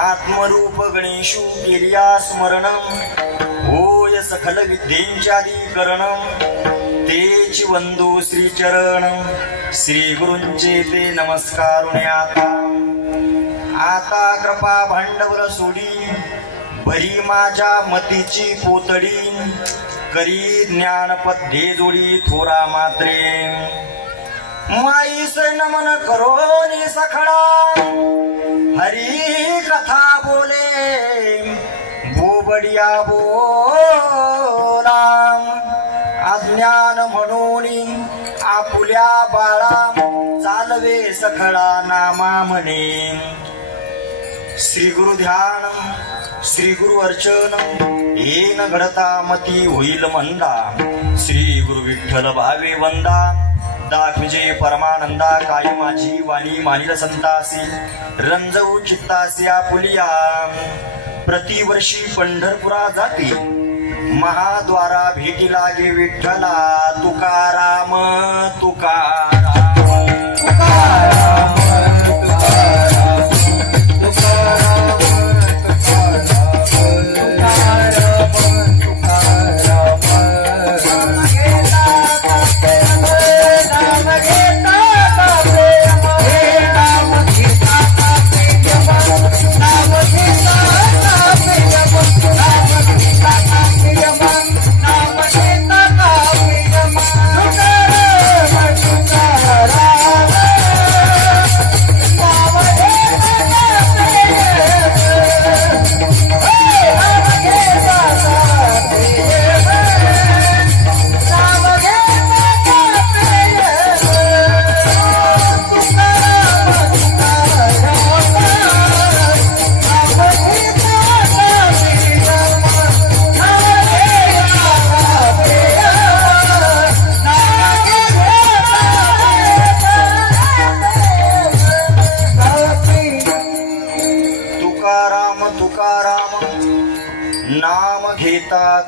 आत्मरूप गणेशू केलिया स्मरणम होय सकल विद्येंच्याधिकरणम तेची वंदू श्रीचरण श्री गुरूंचे ते नमस्कारुण्यात आता कृपा भांडवल सोडी भरी माझ्या मतीची पोतडी करी ज्ञानपद्ये जोडी थोरा मात्रे माईस नमन करोनी सखडा हरी कथा बोले बोबडिया बोला अज्ञान म्हणून आपुल्या बाळा चालवे सखडा नामा म्हणे श्री गुरु ध्यान श्री गुरु अर्चन येन घडता मती होईल मंदा श्री गुरु विठ्ठल भावे वंदा दाखविजे परमानंदा काय माझी वाणी मानिल संतासी रंजवू चित्तासी आपुलिया प्रतिवर्षी पंढरपुरा जाती महाद्वारा भेटी लागे विठ्ठला तुकाराम तुकाराम तुकाराम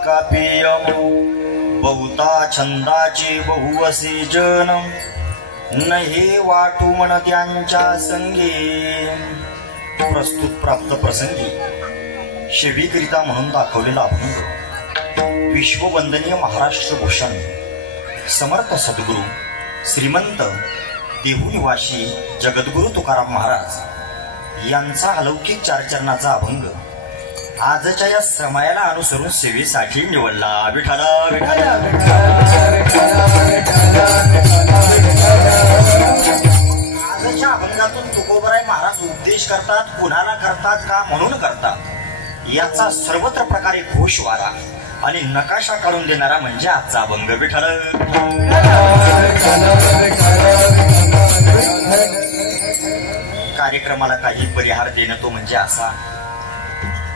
कापेयम बहुता छंदाचे बहुवसे जन नहे वाटू मन त्यांच्या संगे प्रस्तुत प्राप्त प्रसंगी शिविकरिता म्हणून दाखवलेला अभंग विश्ववंदनीय महाराष्ट्र भूषण समर्थ सद्गुरू श्रीमंत देहू निवासी जगद्गुरु तुकाराम महाराज यांचा अलौकिक चारचरणाचा अभंग आजच्या या समयाला अनुसरून सेवेसाठी निवडला विठ्ठला विठ्ठला आजच्या अभंगातून तुकोबराय महाराज उपदेश करतात कुणाला करतात का म्हणून करतात याचा सर्वत्र प्रकारे घोषवारा आणि नकाशा काढून देणारा म्हणजे आजचा अभंग विठ्ठला कार्यक्रमाला काही परिहार देणं तो म्हणजे असा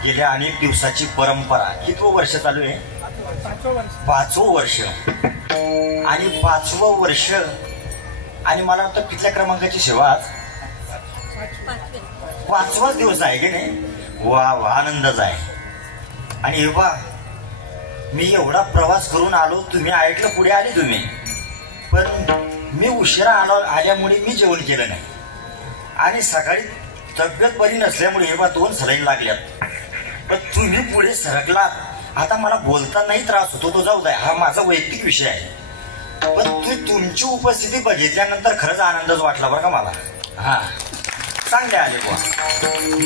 गेल्या अनेक दिवसाची परंपरा कितवं वर्ष चालू आहे 5वं वर्ष आणि 5वं वर्ष आणि मला वाटतं कितल्या क्रमांकाची सेवा आज 5वाच दिवस आहे की नाही वा वा आनंदच आहे आणि हे बा मी एवढा प्रवास करून आलो तुम्ही ऐकलं पुढे आले तुम्ही पण मी उशिरा आल्यामुळे मी जेवण केलं नाही आणि सकाळी तब्येत बरी नसल्यामुळे हे बा 2 सलाईन लागल्यात पण तुम्ही पुढे सरकलात आता मला बोलता नाही त्रास होतो तो जाऊ द्या हा माझा वैयक्तिक विषय आहे पण तुमची उपस्थिती बघितल्यानंतर खरंच आनंदच वाटला बरं का मला हा चांगले आले बुवा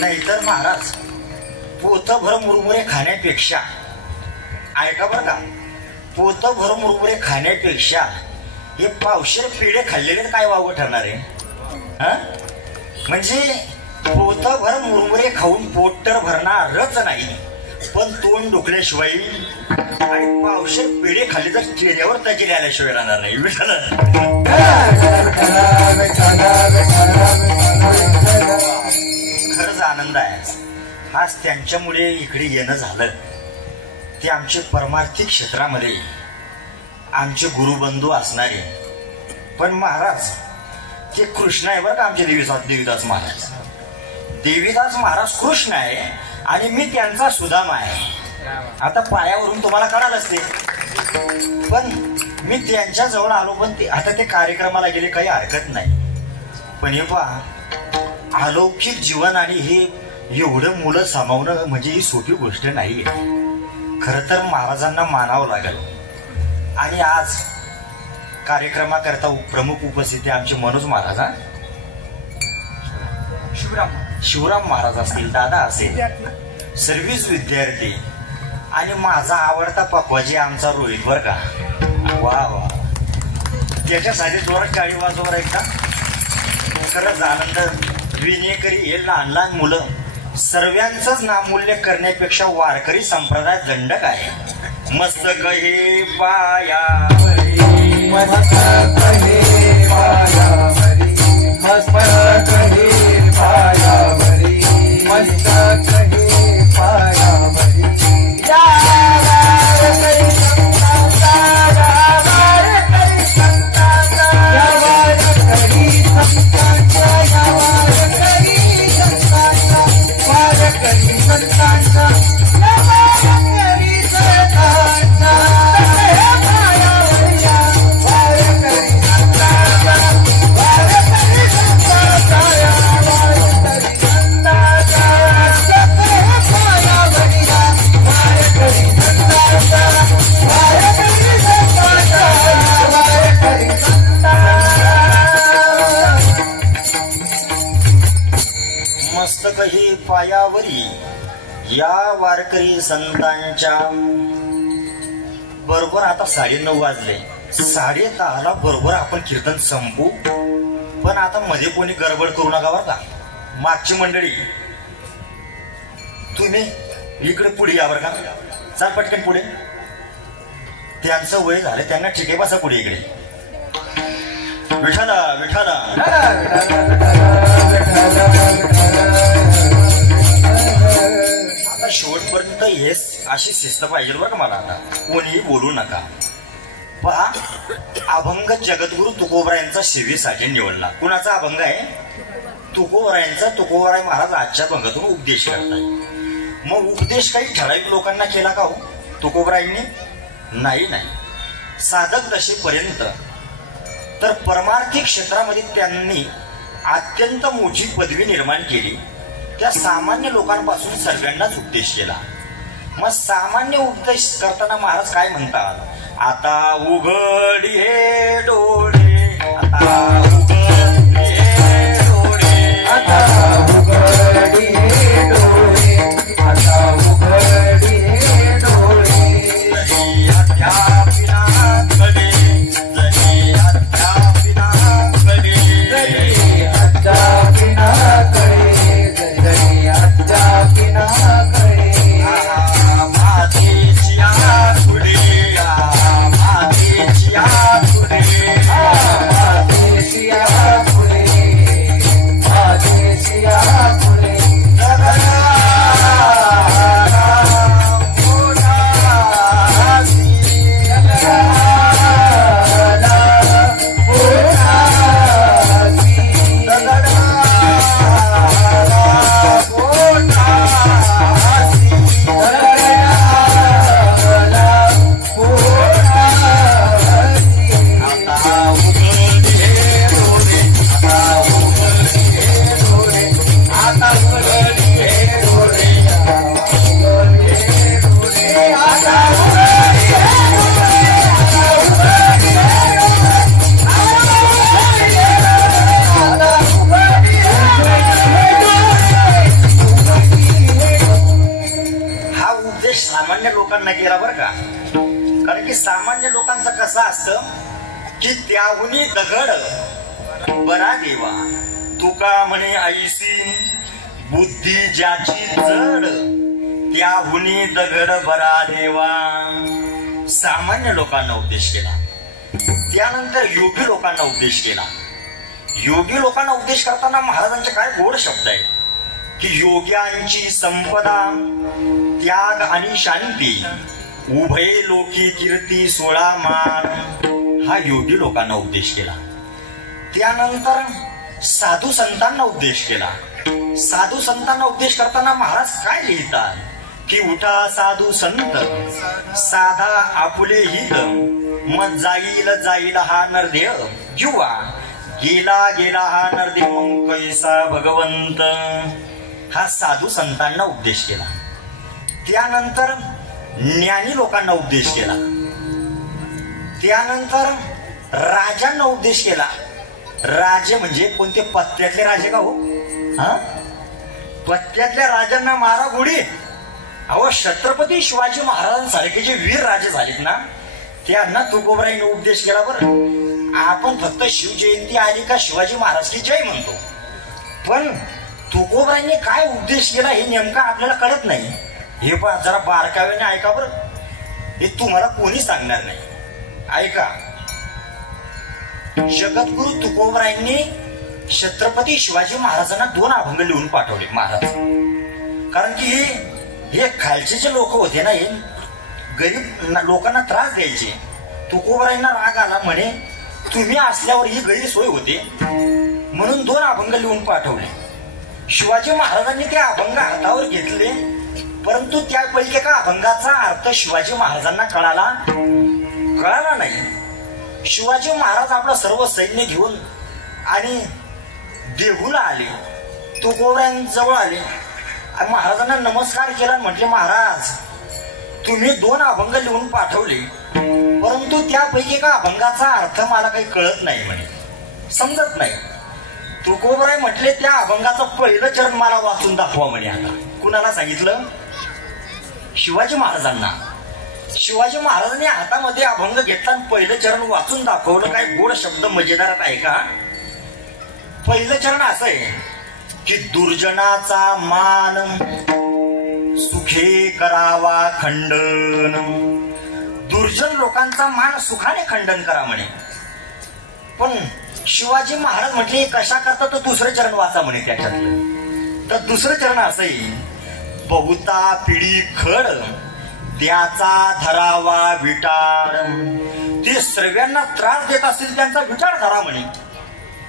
नाहीतर महाराज पोतभर मुरमुरे खाण्यापेक्षा ऐका बरं का पोतभर मुरमुरे खाण्यापेक्षा हे पावशेर पेढे खाल्लेले काय वावं ठरणार आहे हा म्हणजे पोतभर मुरमुरे खाऊन पोट तर भरणारच नाही पण तोंड डुकल्याशिवाय आणि पावशेर पेढे खाल्ले तर चेहऱ्यावर तकिले आल्याशिवाय राहणार नाही खरंच आनंद आहे आज त्यांच्यामुळे इकडे येणं झालं ते आमचे परमार्थिक क्षेत्रामध्ये आमचे गुरुबंधू असणारे पण महाराज ते कृष्ण आहे बरं का आमचे देवीदास महाराज देवीदास महाराज कृष्ण आहे आणि मी त्यांचा सुदामा आहे आता पायावरून तुम्हाला कळालंच ते पण मी त्यांच्या जवळ आलो पण आता ते कार्यक्रमाला गेले काही हरकत नाही पण हे पहा अलौकिक जीवन आणि हे एवढं मुलं सामावणं म्हणजे ही सोपी गोष्ट नाहीये. खरं तर महाराजांना मानावं लागेल. आणि आज कार्यक्रमाकरता प्रमुख उपस्थिती आमचे मनोज महाराज, शिवराम महाराज असतील, दादा असेल, सर्व्हिस विद्यार्थी आणि माझा आवडता पक्वाजी आमचा रोहित बर का. वा वा, त्याच्यासाठी जोरात टाळी वाजवर एकदा. खरंच आनंद. विनेकरी हे लहान लहान मुलं सर्वांचंच नामूल्य करण्यापेक्षा वारकरी संप्रदाय दंडक आहे. मस्तक हे पायावरी, मस्तक हे पायावरी, मस्तक हे पायावरी, मस्तक हे पायावरी. या वारकरी संतांचा, या वारकरी संतांचा, या वारकरी संतांचा, या वारकरी संतांचा, वारकरी संतांचा, या वारकरी संतांचा, हे पायावरच्या वारकरी संतांचा, वारकरी संतांचा, या वारकरी संतांचा, हे पायावरच्या वारकरी संतांचा, वारकरी संतांचा, या वारकरी संतांचा. मस्तक ही पायावरी या वारकरी संतांच्या. बरोबर आता 9:30 वाजले. 10:30ला बरोबर आपण कीर्तन संपू. पण आता मध्ये कोणी गडबड करू नका बरं का. मागची मंडळी तुम्ही इकडे पुढे या बरं का. चाल पटकन पुढे. त्यांचं वय झालं, त्यांना ठीक आहे, बसा पुढे इकडे. विठाला विठाला. आता शेवटपर्यंत हेच अशी शिस्त पाहिजे बरं का मला. आता कोणीही बोलू नका. पहा, अभंग जगद्गुरु तुकोबरायांचा सेवेसाठी निवडला. कुणाचा अभंग आहे? तुकोबरायांचा. तुकोबराय महाराज आजच्या अभंगातून उपदेश करताय. मग उपदेश काही ठराविक लोकांना केला का हो तुकोबरायांनी? नाही नाही. साधक दशेपर्यंत तर परमार्थिक क्षेत्रामध्ये त्यांनी अत्यंत मोठी पदवी निर्माण केली. त्या सामान्य लोकांपासून सर्वांनाच उपदेश केला. मग सामान्य उपदेश करताना महाराज काय म्हणतात? आता उघडी हे डोळे, आता उघडी हे डोळे, आता उघडी हे डोळे, आता उघडी हे डोळे. जरी अध्यापिनाकडे, जरी अध्यापिनाकडे, जरी अध्यापिनाकडे, जरी अध्यापिनाकडे. मातेची आपुले, मातेची आपुले, मातेची आपुले, मातेची आपुले. सामान्य लोकांना केला बरं का. कारण की सामान्य लोकांचं कसं असतं की त्याहुनी दगड बरा देवा, तुका म्हणे ऐसी बुद्धी ज्याची जड, त्याहुनी दगड बरा देवा. सामान्य लोकांना उपदेश केला. त्यानंतर योगी लोकांना उपदेश केला. योगी लोकांना उपदेश करताना महाराजांचे काय गोड शब्द आहेत की योग्यांची संपदा, त्याग आणि शांती, उभय लोकी कीर्ती 16 मान. हा योगी लोकांना उपदेश केला. त्यानंतर साधू संतांना उपदेश केला. साधू संतांना उपदेश करताना महाराज काय लिहितात की उठा साधू संत, साधा आपुले हित, मग जाईल जाईल हा नरदेव, किंवा गेला गेला हा नरदेव, मग कैसा भगवंत. हा साधू संतांना उपदेश केला. त्यानंतर ज्ञानी लोकांना उपदेश केला. त्यानंतर राजांना उपदेश केला. राजे म्हणजे कोणते? पत्त्यातले राजे का हो? हा, पत्त्यातल्या राजांना मारा गोडी. अहो, छत्रपती शिवाजी महाराजांसारखे जे वीर राजे झालेत ना, त्यांना तुकोबराईने उपदेश केला. बरं, आपण फक्त शिवजयंती आली का शिवाजी महाराज की जय म्हणतो, पण तुकोबराईने काय उपदेश केला हे नेमकं आपल्याला कळत नाही. हे पण जरा बारकाव्याने ऐका बरं, हे तुम्हाला कोणी सांगणार नाही. ऐका, जगद्गुरु तुकोबराईंनी छत्रपती शिवाजी महाराजांना 2 अभंग लिहून पाठवले महाराज. कारण की हे खालचे जे लोक होते ना, हे गरीब लोकांना त्रास द्यायचे. तुकोबराईंना राग आला, म्हणे तुम्ही असल्यावर ही गैरसोय होते, म्हणून 2 अभंग लिहून पाठवले. शिवाजी महाराजांनी ते अभंग हातावर घेतले, परंतु त्यापैकी एका अभंगाचा अर्थ शिवाजी महाराजांना कळाला नाही. शिवाजी महाराज आपलं सर्व सैन्य घेऊन आणि देहूला आले. तुकोबरायांजवळ आले, महाराजांना नमस्कार केला. म्हटले, महाराज तुम्ही 2 अभंग लिहून पाठवले, परंतु त्यापैकी एका अभंगाचा अर्थ मला काही कळत नाही, म्हणे समजत नाही. तुकोबराय म्हटले, त्या अभंगाचं पहिलं चरण मला वाचून दाखवा म्हणे. आता कुणाला सांगितलं? शिवाजी महाराजांना. शिवाजी महाराजांनी हातामध्ये अभंग घेतला आणि पहिलं चरण वाचून दाखवलं. काय गोड शब्द मजेदार आहे का? पहिलं चरण असं आहे की दुर्जनाचा मान सुखे करावा खंडन. दुर्जन लोकांचा मान सुखाने खंडन करा म्हणे. पण शिवाजी महाराज म्हटले, कशा करता? तर दुसरं चरण वाचा म्हणे त्याच्यातलं. तर दुसरं चरण असं आहे, बहुता पिढी खड त्याचा धरावा विटाळ. ते सर्वांना त्रास देत असतील त्यांचा विचार धरा म्हणे.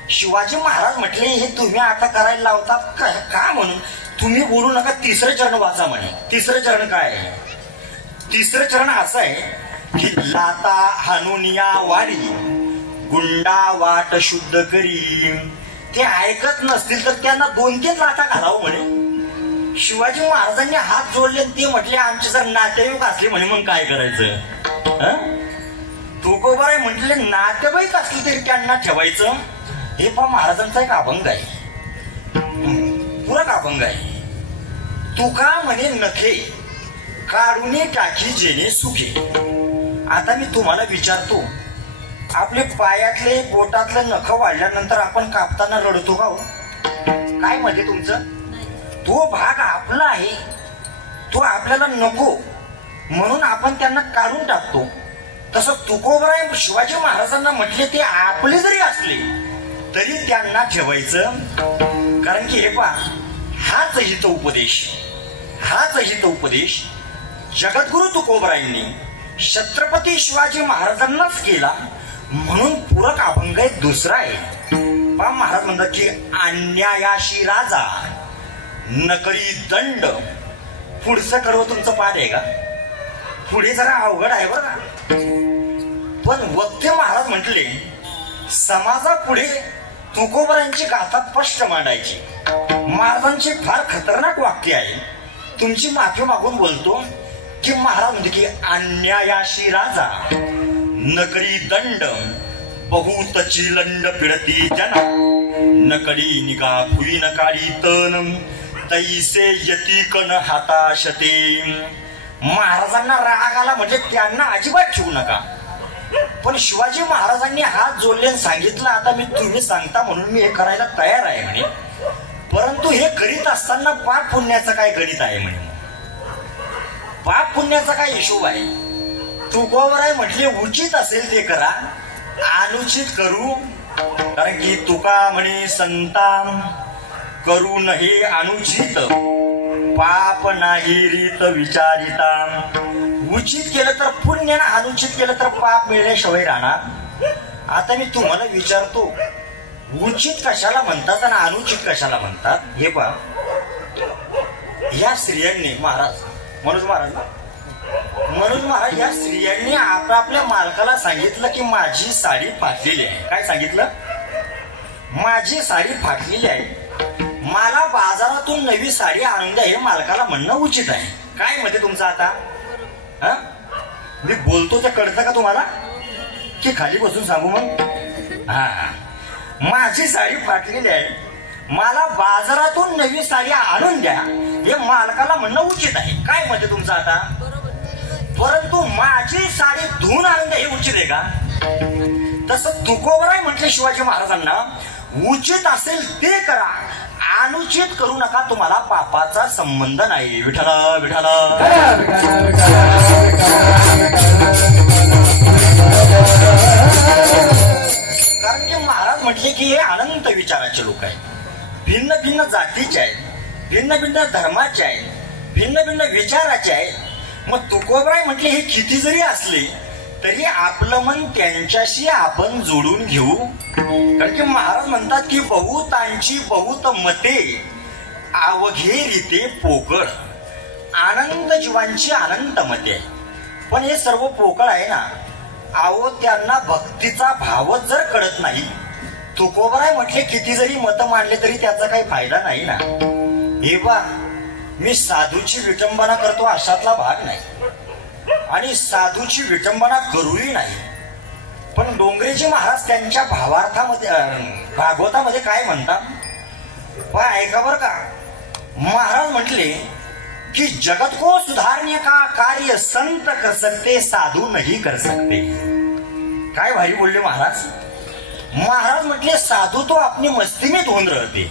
शिवाजी महाराज म्हटले, हे तुम्ही आता करायला लावतात का म्हणून तुम्ही बोलू नका. तिसरं चरण वाचा म्हणे. तिसरं चरण काय आहे? तिसरं चरण असं आहे की लाता हानुनिया वाडी गुंडा वाट शुद्ध करी. ते ऐकत नसतील तर त्यांना 2-3 लाटा घालावं म्हणे. शिवाजी महाराजांनी हात जोडले, ते म्हटले, आमचे जर नातेवाईक असले म्हणे मग काय करायचं? तुकोबराय म्हटले, नातेवाईक असले तरी त्यांना ठेवायचं. हे पण महाराजांचा एक अभंग आहे, पूरक अभंग आहे. तुका म्हणे नखे काढून टाकी जेणे सुखे. आता मी तुम्हाला विचारतो, आपले पायातले बोटातले नख वाढल्यानंतर आपण कापताना रडतो का हो? काय म्हणजे तुमचं? तो भाग आपला आहे, तो आपल्याला नको म्हणून आपण त्यांना काढून टाकतो. तसं तुकोबराय शिवाजी महाराजांना म्हटले, ते आपले जरी असले तरी त्यांना ठेवायचं. कारण की हे पहा, हाच हितोपदेश जगद्गुरु तुकोबरायांनी छत्रपती शिवाजी महाराजांनाच केला. म्हणून पूरक अभंग एक दुसरा आहे. पहा, महाराज म्हणतात की अन्यायाशी राजा नकरी दंड. पुढचं कडवं तुमचं पाठ आहे का? पुढे जरा अवघड आहे बरं का. पण वक्ते महाराज म्हटले, समाजापुढे तुकोबरायांची गाथा स्पष्ट मांडायची. महाराजांचे फार खतरनाक वाक्य आहे. तुमची माफी मागून बोलतो की महाराज म्हणते की अन्यायाशी राजा नकरी दंड बहुतची लंड पिळती जना नकडी निगा फुली नकाळी तन तैसे यतिकन हाताशते. महाराजांना राग आला म्हणजे त्यांना अजिबात ठेवू नका. पण शिवाजी महाराजांनी हात जोडले आणि सांगितलं, आता मी तुम्ही सांगता म्हणून मी हे करायला तयार आहे म्हणे. परंतु हे करीत असताना पाप पुण्याचं काय गणित आहे म्हणे. पाप पुण्याचा काय हिशोब आहे? तुकोबराय म्हटले, उचित असेल ते करा, अनुचित करू. कारण की तुका म्हणे संता करू नये अनुचित पाप नाही रीत विचारिता. उचित केलं तर पुण्य ना, अनुचित केलं तर पाप मिळण्याशिवाय राहणार. आता मी तुम्हाला विचारतो, उचित कशाला म्हणतात आणि अनुचित कशाला म्हणतात? हे पहा, या स्त्रियांनी मनोज महाराज या स्त्रियांनी आपापल्या मालकाला सांगितलं की माझी साडी फाटलेली आहे. काय सांगितलं? माझी साडी फाटलेली आहे, मला बाजारातून नवी साडी आणून द्या हे मालकाला म्हणणं उचित आहे. काय मते तुमचं आता? हा, मी बोलतो ते कळतं का तुम्हाला की खाली बसून सांगू मग? हा, माझी साडी फाटलेली आहे, मला बाजारातून नवी साडी आणून द्या हे मालकाला म्हणणं उचित आहे. काय मते तुमचं आता? परंतु माझी साडी धुवून आणून द्या हे उचित आहे का? तसं तुकोबराय म्हटले शिवाजी महाराजांना, उचित असेल ते करा, अनुचित करू नका, तुम्हाला पापाचा संबंध नाही. विठ्ठला विठ्ठला. कारण की महाराज म्हटले की हे अनंत विचाराचे लोक आहेत, भिन्न भिन्न जातीचे आहेत, भिन्न भिन्न धर्माचे आहेत, भिन्न भिन्न विचाराचे आहेत. मग तुकोबराय म्हटले हे किती जरी असले तरी आपलं मन त्यांच्याशी आपण जोडून घेऊ. कारण की महाराज म्हणतात की बहुतांची बहुत मते अवघे रीते पोकळ, आनंद जीवांची अनंत मते. पण हे सर्व पोकळ आहे ना, अहो त्यांना भक्तीचा भावच जर कळत नाही. तुकोबराय म्हटले किती जरी मतं मांडले तरी त्याचा काही फायदा नाही ना. हे बा, मी साधूची विटंबना करतो अशातला भाग नाही आणि साधूची विटंबना करूही नाही. पण डोंगरेजी महाराज त्यांच्या भावार्थामध्ये भागवतामध्ये काय म्हणतात पहा, ऐका बर का. महाराज म्हटले कि जगत को सुधारने का कार्य संत कर सकते, साधू नहीं कर सकते. काय भारी बोलले महाराज. महाराज म्हटले साधू तो अपनी मस्ती में धुंद रहते.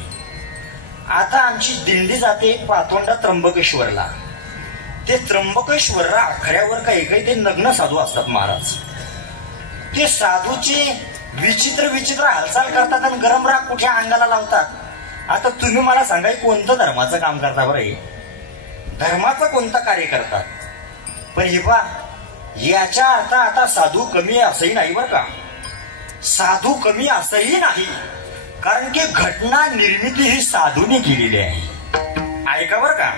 आता आमची दिंडी जाते पातोंडा त्र्यंबकेश्वरला. ते त्र्यंबकेश्वरला आखड्यावर काही ते नग्न साधू असतात महाराज. ते साधूची विचित्र विचित्र हालचाल करतात आणि गरम राग कुठे अंगाला लावतात. आता तुम्ही मला सांगा कोणतं धर्माचं काम करता बरं, धर्माचं कोणतं कार्य करतात? पण हे पहा, याच्या अर्थ आता साधू कमी असंही नाही बरं का. साधू कमी असंही नाही, कारण की घटना निर्मिती ही साधूने केलेली आहे. ऐका बरं का,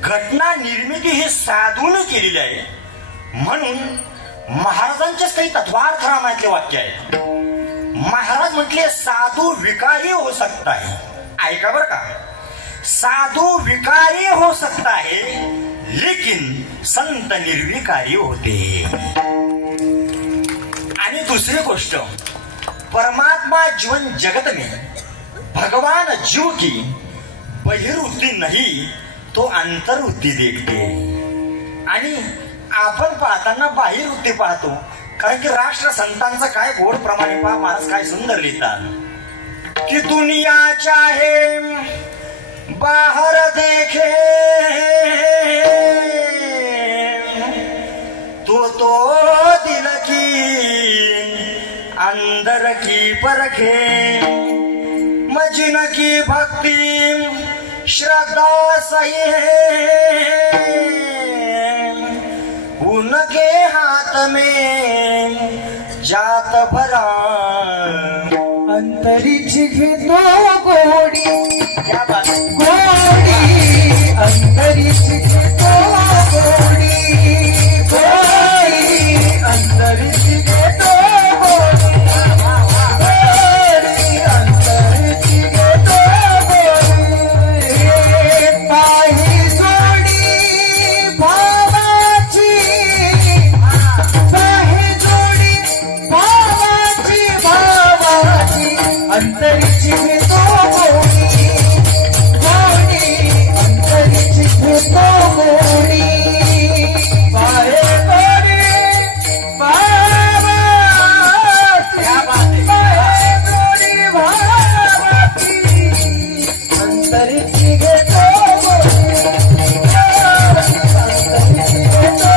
घटना निर्मिती ही साधूने केलेली आहे. म्हणून महाराजांचेच काही तत्वार्थ रामायतले वाक्य आहेत. महाराज म्हटले साधू विकारी हो सकता है. ऐका बरं का, साधू विकारी हो सकता है लेकिन संत निर्विकारी होते. आणि दुसरी गोष्ट, परमात्मा जीवन जगत में भगवान जीव की बहिर्वृत्ती नहीं तो अंतर्वृत्ती देखते. आणि आपण पाहताना बाह्यवृत्ती पाहतो, कारण की राष्ट्र संतांचं काय गोड प्रमाणे पहा महाराज काय सुंदर लिहितात की दुनिया चाहे बाहर देखे तो दिल की अंदर की परखे, मजिन की भक्ति श्रद्धा सही है, उनके हाथ में जात भरा अंतरिक्ष घेतो गोडी. क्या बात है? गोडी अंतरिक्ष घेतो गोडी, गोडी अंतरिक्ष घेतो गोडी, गोडी अंतरिक्ष घेतो गोडी. पाही जोडी भावाची, पाही जोडी भावाची, भावाची अंतरिक्ष घेतो गोडी, गोडी अंतरिक्ष घेतो गोडी. पाहे जोडी भावाची, पाहे जोडी भावाची अंतरिक्ष घेतो गोडी, अंतरिक्ष घेतो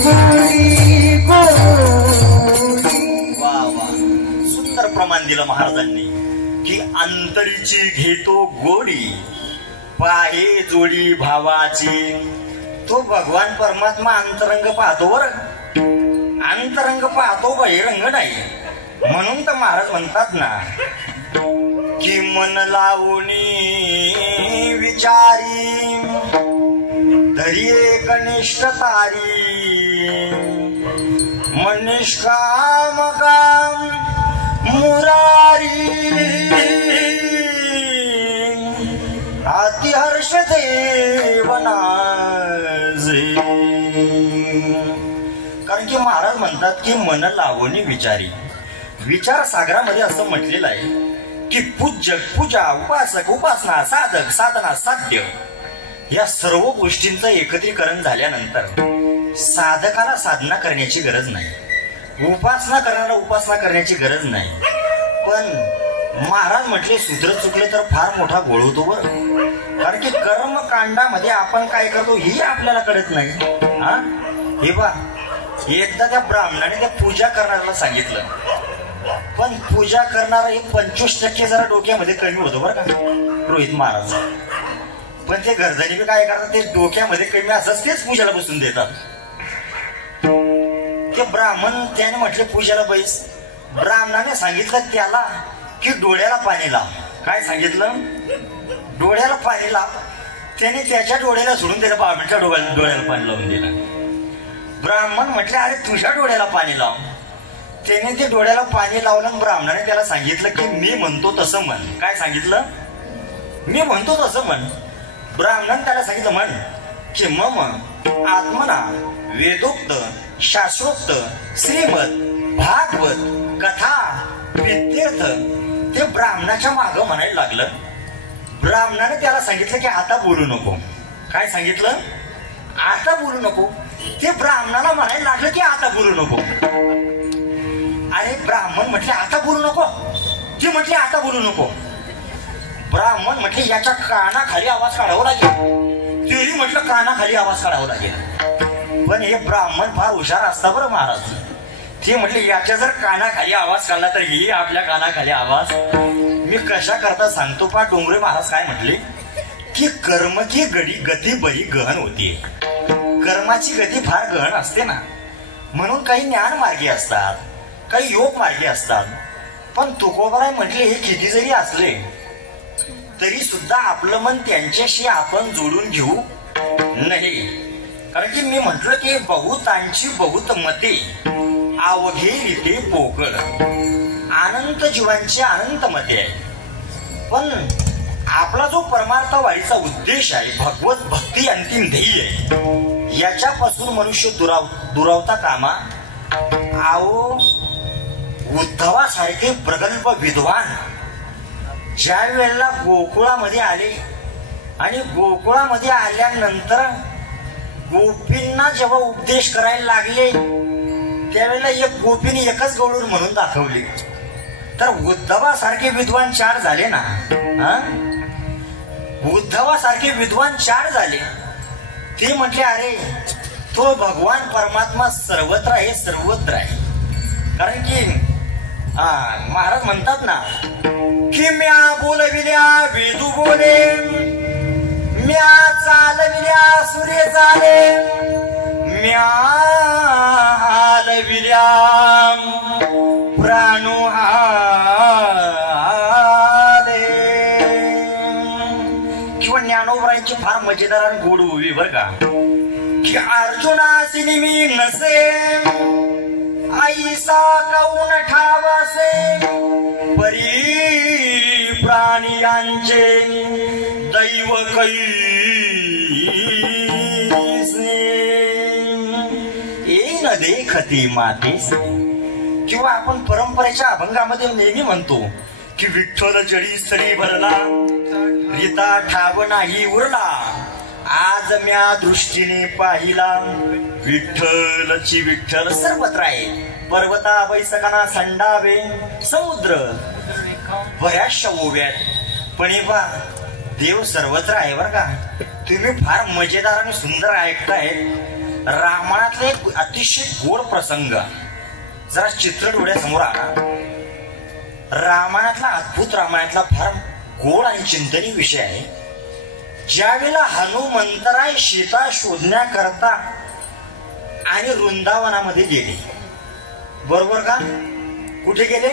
गोडी, गोडी. वा वा, सुंदर प्रमाण दिलं महाराजांनी की अंतरीची घेतो गोडी, पाहे जोडी भावाची. तो भगवान परमात्मा अंतरंग पाहतो बर, अंतरंग पाहतो बहिरंग नाही. म्हणून तर महाराज म्हणतात ना की मन लावणी विचारी धरिये कनिष्ठ तारी, मनिष्काम काम मुरारी. अतिहर्ष देवनाजे. कारण की महाराज म्हणतात की मन लावणी विचारी. विचार सागरामध्ये असं म्हटलेलं आहे की पूज्य, पूजा, उपासक, उपासना, साधक, साधना, साध्य या सर्व गोष्टींचं एकत्रीकरण झाल्यानंतर साधकाला साधना करण्याची गरज नाही, उपासना करणारा उपासना करण्याची गरज नाही. पण महाराज म्हटले सूत्र चुकले तर फार मोठा गोळ होतो बरं. कारण की कर्मकांडामध्ये आपण काय करतो हे आपल्याला कळत नाही. हा हे बा, एकदा त्या ब्राह्मणाने त्या पूजा करणाऱ्याला सांगितलं, पण पूजा करणारा हे 25% जरा डोक्यामध्ये कमी होतो बरं का रोहित महाराज. पण ते गर्दनी बी काय करतात, ते डोक्यामध्ये कमी असंच तेच पूजाला बसून देतात. ते ब्राह्मण त्याने म्हटले पूजाला बैस. ब्राह्मणाने सांगितलं त्याला की डोळ्याला पाणी लाव. काय सांगितलं? डोळ्याला पाणी लाव. त्याने त्याच्या डोळ्याला सोडून त्याच्या ब्राह्मणाच्या डोळ्याला पाणी लावून दिलं. ब्राह्मण म्हटले अरे तुझ्या डोळ्याला पाणी लाव. त्याने ते डोळ्याला पाणी लावलं. ब्राह्मणाने त्याला सांगितलं की मी म्हणतो तसं म्हण. काय सांगितलं? मी म्हणतो तसं म्हण. ब्राह्मणाने त्याला सांगितलं म्हण की मम आत्मना वेदोक्त शास्त्रोक्त श्रीमद भागवत कथा विद्यर्थ. ते ब्राह्मणाच्या मागं म्हणायला लागलं. ब्राह्मणाने त्याला सांगितलं की आता बोलू नको. काय सांगितलं? आता बोलू नको. ते ब्राह्मणाला म्हणायला लागलं की आता बोलू नको. अरे ब्राह्मण म्हटले आता बोलू नको. ते म्हटले आता बोलू नको. ब्राह्मण म्हटले याच्या कानाखाली आवाज काढावा लागेल. तेही म्हटलं कानाखाली आवाज काढावा लागेल. पण हे ब्राह्मण फार हुशार असता बरं महाराज. ते म्हटले याच्या जर कानाखाली आवाज काढला तर ही आपल्या कानाखाली आवाज. मी कशा करता सांगतो पा. डोंगरे महाराज काय म्हटले की कर्म की गती बरी गहन होतीये. कर्माची गती फार गहन असते ना. म्हणून काही ज्ञान मार्गी असतात, काही योग मार्गी असतात. पण तुकोबाराय म्हटले हे किती जरी असले तरी सुद्धा आपलं मन त्यांच्याशी आपण जोडून घेऊ नाही. कारण की मी म्हटलं की बहुतांची बहुत मते अवघे रीते पोकळ. अनंत जीवांची अनंत मते आहे. पण आपला जो परमार्थवाढीचा उद्देश आहे भगवत भक्ती अंतिम ध्येय आहे, याच्यापासून मनुष्य दुरावता कामा. आओ उद्धवासारखे प्रगल्भ विद्वान ज्या वेळेला गोकुळामध्ये आले आणि गोकुळामध्ये आल्यानंतर गोपींना जेव्हा उपदेश करायला लागले त्यावेळेला एक गोपीने एकच गवळून म्हणून दाखवली. तर उद्धवासारखे विद्वान 4 झाले ना. उद्धवासारखे विद्वान 4 झाले. ते म्हटले अरे तो भगवान परमात्मा सर्वत्र आहे, सर्वत्र आहे. कारण की महाराज म्हणतात ना की म्या बोलविल्या वेदू बोले, म्या चालविल्या सूर्य चाले, म्या हालविल्या प्राणो हाले. किंवा ज्ञानोबरांची फार मजेदार आणि गोड उभी बर का की अर्जुनासी मी नसे ऐसा कौन ठावसे परी प्राणियांचे दैव कैसे येईन देखती मातेस. किंवा आपण परंपरेच्या अभंगामध्ये नेहमी म्हणतो की विठ्ठल जडी सरी भरला रीता ठाव नाही उरला आज म्या दृष्टीने पाहिला विठ्ठलची विठ्ठल सर्वत्र आहे. पर्वता बैसकाना संडावे समुद्र बऱ्याचशा ओव्यात. पण हे पहा देव सर्वत्र आहे बर का. तुम्ही फार मजेदार आणि सुंदर ऐकताय. रामायणातले एक अतिशय गोड प्रसंग जरा चित्र डोळ्यासमोर आला. रामायणातला अद्भुत रामायणातला फार गोड आणि चिंतनीय विषय आहे. ज्यावेळेला हनुमंतराय सीता शोधण्याकरता आणि वृंदावनामध्ये गेले. बरोबर का? कुठे गेले?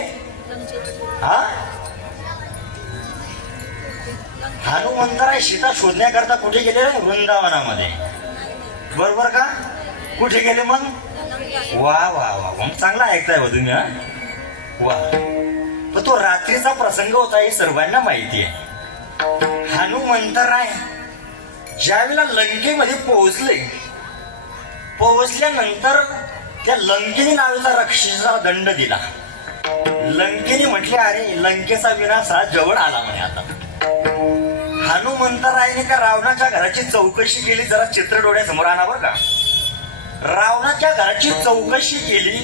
हनुमंतराय सीता शोधण्याकरता कुठे गेले? वृंदावनामध्ये. बरोबर का? कुठे गेले मग? वा वा वा मग चांगला ऐकताय बा तुम्ही. वा. पण तो रात्रीचा प्रसंग होता हे सर्वांना माहिती आहे. हनुमंतराय ज्यावेळेला लंकेमध्ये पोहोचल्यानंतर त्या लंकेने नावाचा राक्षसाला दंड दिला. लंकेने म्हटले अरे लंकेचा विनाश हा जवळ आला म्हणे. आता हनुमंतरायने त्या रावणाच्या घराची चौकशी केली. जरा चित्र डोळ्यासमोर आणा बरं का. रावणाच्या घराची चौकशी केली.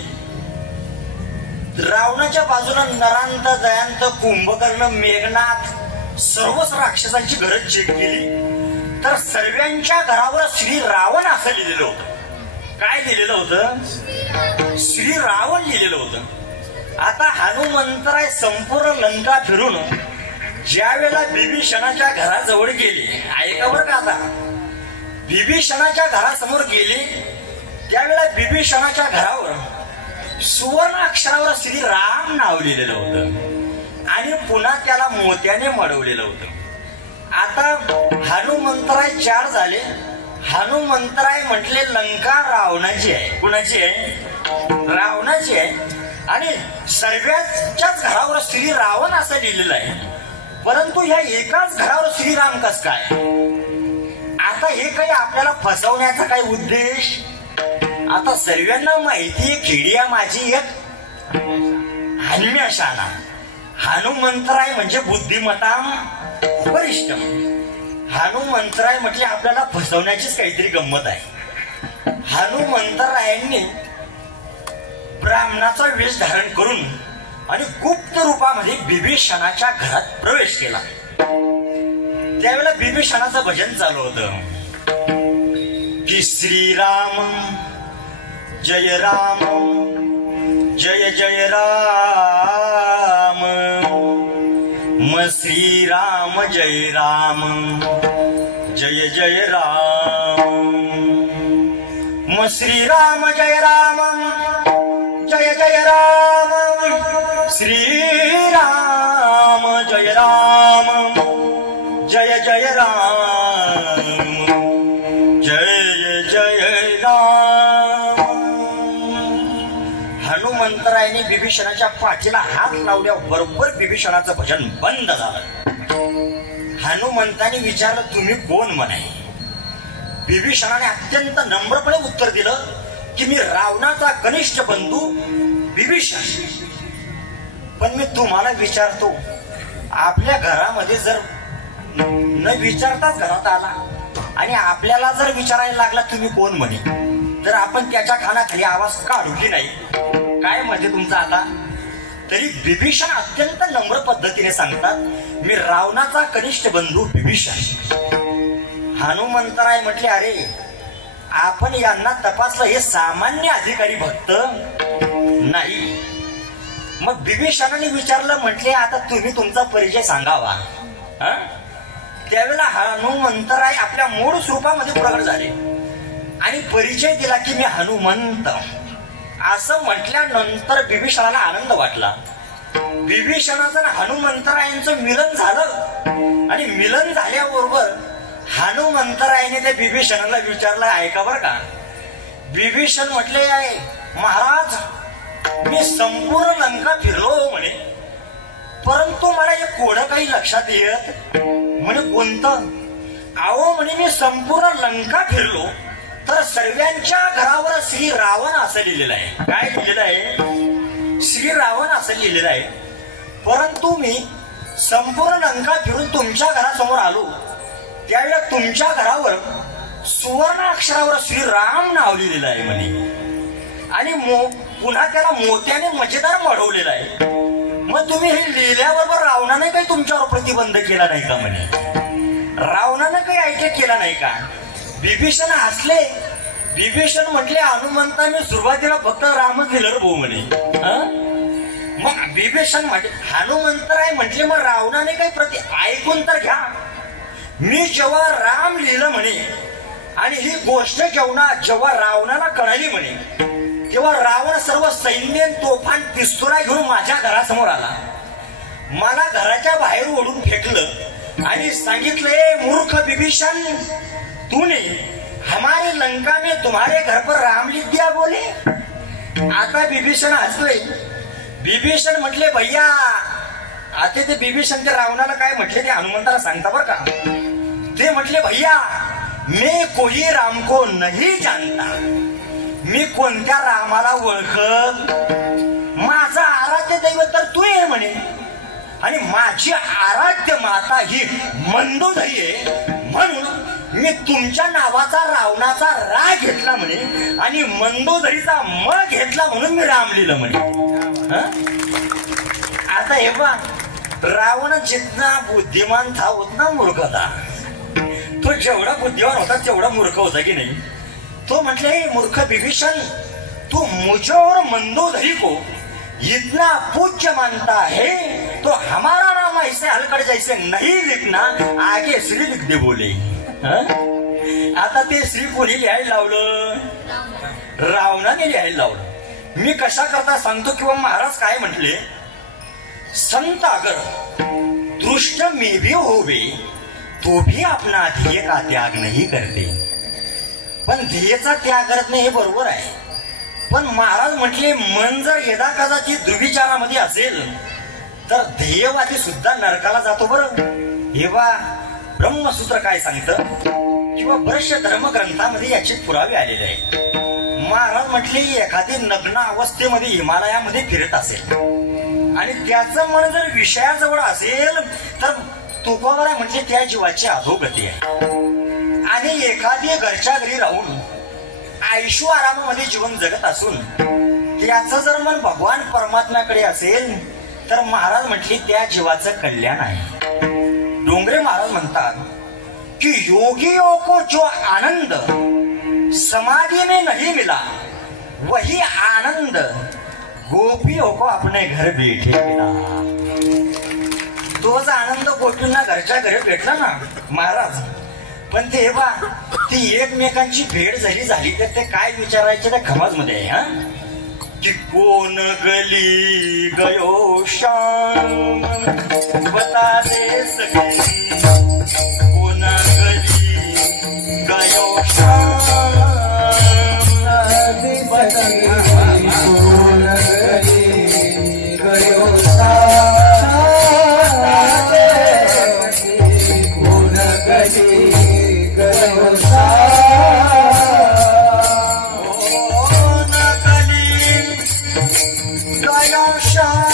रावणाच्या बाजूला नरांत, दयांत, कुंभकर्ण, मेघनाथ सर्वच राक्षसांची घरं चेक केली तर सर्वांच्या घरावर श्री रावण असं लिहिलेलं होतं. काय लिहिलेलं होतं? श्री रावण लिहिलेलं होतं. आता हनुमंतराय संपूर्ण लंका फिरून ज्या वेळेला बिभीषणाच्या घराजवळ गेले, ऐका बरं का. आता बिभीषणाच्या घरासमोर गेले त्यावेळेला बिभीषणाच्या घरावर सुवर्ण अक्षरावर श्री राम नाव लिहिलेलं होतं आणि पुन्हा त्याला मोत्याने मडवलेलं होतं. आता हनुमंतराय 4 झाले. हनुमंतराय म्हटले लंका रावणाची आहे. कुणाची आहे? रावणाची आहे. आणि सर्वांच्याच घरावर श्री रावण असं लिहिलेलं आहे. परंतु ह्या एकाच घरावर श्रीराम कस काय? आता हे काही आपल्याला फसवण्याचा काही उद्देश? आता सर्वांना माहिती आहे खेडिया माझी एक हन्म्याशाना. हनुमंतराय म्हणजे बुद्धिमत्ताम वरिष्ठम. हनुमंतराय म्हटले आपल्याला फसवण्याचीच काहीतरी गंमत आहे. हनुमंतरायांनी ब्राह्मणाचा वेश धारण करून आणि गुप्त रूपामध्ये बिभीषणाच्या घरात प्रवेश केला. त्यावेळेला बिभीषणाचं भजन चालू होतं की श्रीराम जय राम जय जय राम म श्रीराम जय राम जय जय राम म श्रीराम जय राम जय जय राम श्रीराम जय राम जय जय राम जय जय राम. हनुमंतरायने बिभीषणाच्या पाठीला हात लावल्याबरोबर बिभीषणाचं भजन बंद झालं. हनुमंताने विचारलं तुम्ही कोण म्हणाय? बिभीषणाने अत्यंत नम्रपणे उत्तर दिलं की मी रावणाचा कनिष्ठ बंधू बिभीषण. पण मी तुम्हाला विचारतो, आपल्या घरामध्ये जर न विचारताच घरात आला आणि आपल्याला जर विचारायला लागला तुम्ही कोण म्हणे, तर आपण त्याच्या कानाखाली आवाज काढू की नाही? काय म्हणजे तुमचं आता? तरी बिभीषण अत्यंत नम्र पद्धतीने सांगतात मी रावणाचा कनिष्ठ बंधू बिभीषण. हनुमंतराय म्हटले अरे आपण यांना तपासलं, हे सामान्य अधिकारी भक्त नाही. मग बिभीषणाने विचारलं, म्हटले आता तुम्ही तुमचा परिचय सांगावा. त्यावेळेला हनुमंतराय आपल्या मूळ स्वरूपामध्ये प्रगट झाले आणि परिचय दिला की मी हनुमंत. असं म्हटल्यानंतर बिभीषणाला आनंद वाटला. बिभीषणाचं आणि हनुमंतरायांचं मिलन झालं आणि मिलन झाल्याबरोबर हनुमंतरायाने त्या बिभीषणाला विचारलं, ऐका बरं का. बिभीषण म्हटले महाराज मी संपूर्ण लंका फिरलो म्हणे, परंतु मला एक कोडं काही लक्षात येत. म्हणे कोणतं? अहो म्हणे मी संपूर्ण लंका फिरलो तर सर्वांच्या घरावर श्री रावण असं लिहिलेलं आहे. काय लिहिलेलं आहे? श्री रावण असं लिहिलेलं आहे. परंतु मी संपूर्ण लंका फिरून तुमच्या घरासमोर आलो त्यावेळेला तुमच्या घरावर सुवर्ण अक्षरावर श्रीराम नाव लिहिलेलं आहे म्हणे आणि पुन्हा त्याला मोत्याने मजेदार मढवलेलं आहे. मग तुम्ही हे लिहिल्याबरोबर रावणाने काही तुमच्यावर प्रतिबंध केला नाही का म्हणे? रावणानं काही ऐकत केला नाही का? बिभीषण हसले. बिभीषण म्हटले हनुमंता मी सुरुवातीला फक्त रामच लिहिलं भाऊ म्हणे. मग बिभीषण म्हटले हनुमंतराय म्हटले मग रावणाने काही ऐकून तर घ्या. मी जेव्हा राम लिहिलं म्हणे आणि ही गोष्ट जेव्हा रावणाला कळाली म्हणे तेव्हा रावण सर्व सैन्य तोफान पिस्तुला घेऊन माझ्या घरासमोर आला. मला घराच्या बाहेर ओढून फेकलं आणि सांगितलं मूर्ख बिभीषण तूने हमारी लंका में तुम्हारे घर पर राम लिख दिया बोले. आता बिभीषण हसले. बिभीषण म्हटले भैया आता ते बीबी शंकर रावणाला काय म्हटले ते हनुमंताला सांगता बर का. ते म्हटले भैया मी कोई राम को नहीं जानता, मी कोणत्या रामाला ओळखत, माझा आराध्य दैवत तर तू आहे म्हणे, आणि माझी आराध्य माता ही मंदोदरी आहे, म्हणून मी तुमच्या नावाचा रावणाचा रा घेतला म्हणे आणि मंदोदरीचा म घेतला म्हणून मी राम लिहिलं म्हणे. आता हे बा रावण जितना बुद्धिमान था उतना मूर्ख था. तो जेवढा बुद्धिमान होता तेवढा मूर्ख होता की नाही. तो म्हटले मूर्ख विभीषण तू मुझे और मंदोदरी को इतना पूज्य मानता है तो हमारा नाम ऐसे हलकड़ जैसे नहीं लिखना, आगे श्री लिख दे बोले. आता ते श्री कोणी लिहायला लावलं, रावणाने लिहायला लावलं. मी कशा करता सांगतो किंवा महाराज काय म्हटले, संत अगर दृष्ट में भी होवे तो भी अपना ध्येय का त्याग नहीं करते. पण ध्येयाचा त्याग करत नाही हे बरोबर आहे, पण महाराज म्हटले मन जर यदा कदाचित दुर्विचारामध्ये असेल तर ध्येयवादी सुद्धा नरकाला जातो. बरं हे बा ब्रह्मसूत्र काय सांगतं किंवा बरेच धर्मग्रंथामध्ये याचे पुरावे आलेले आहेत. महाराज म्हटले एखादी नग्न अवस्थेमध्ये हिमालयामध्ये फिरत असेल आणि त्याचं मन जर विषयाजवळ असेल तर तुकोबारा म्हणजे त्या जीवाची अधोगती आहे. आणि एखादी घरच्या घरी राहून आयुष्य आरामामध्ये जीवन जगत असून त्याचं जर मन भगवान परमात्म्याकडे असेल तर महाराज म्हटले त्या जीवाचं कल्याण आहे. डोंगरे महाराज म्हणतात की योगियों को जो आनंद समाधि में नहीं मिला वही आनंद गोपियों को अपने घर बैठे मिला. तोच आनंद गोपींना घरच्या घरी भेटला ना महाराज. पण ते बा ती एकमेकांची भेट झाली तर ते काय विचारायचे त्या खमाज मध्ये आहे. हा कि कोण गली गयो श्याम बता दे सके, कोण गली गयो श्याम बता दे, कोण गली गयो श्याम, कोण गली गयो श्याम, कोण गली गयो श्याम,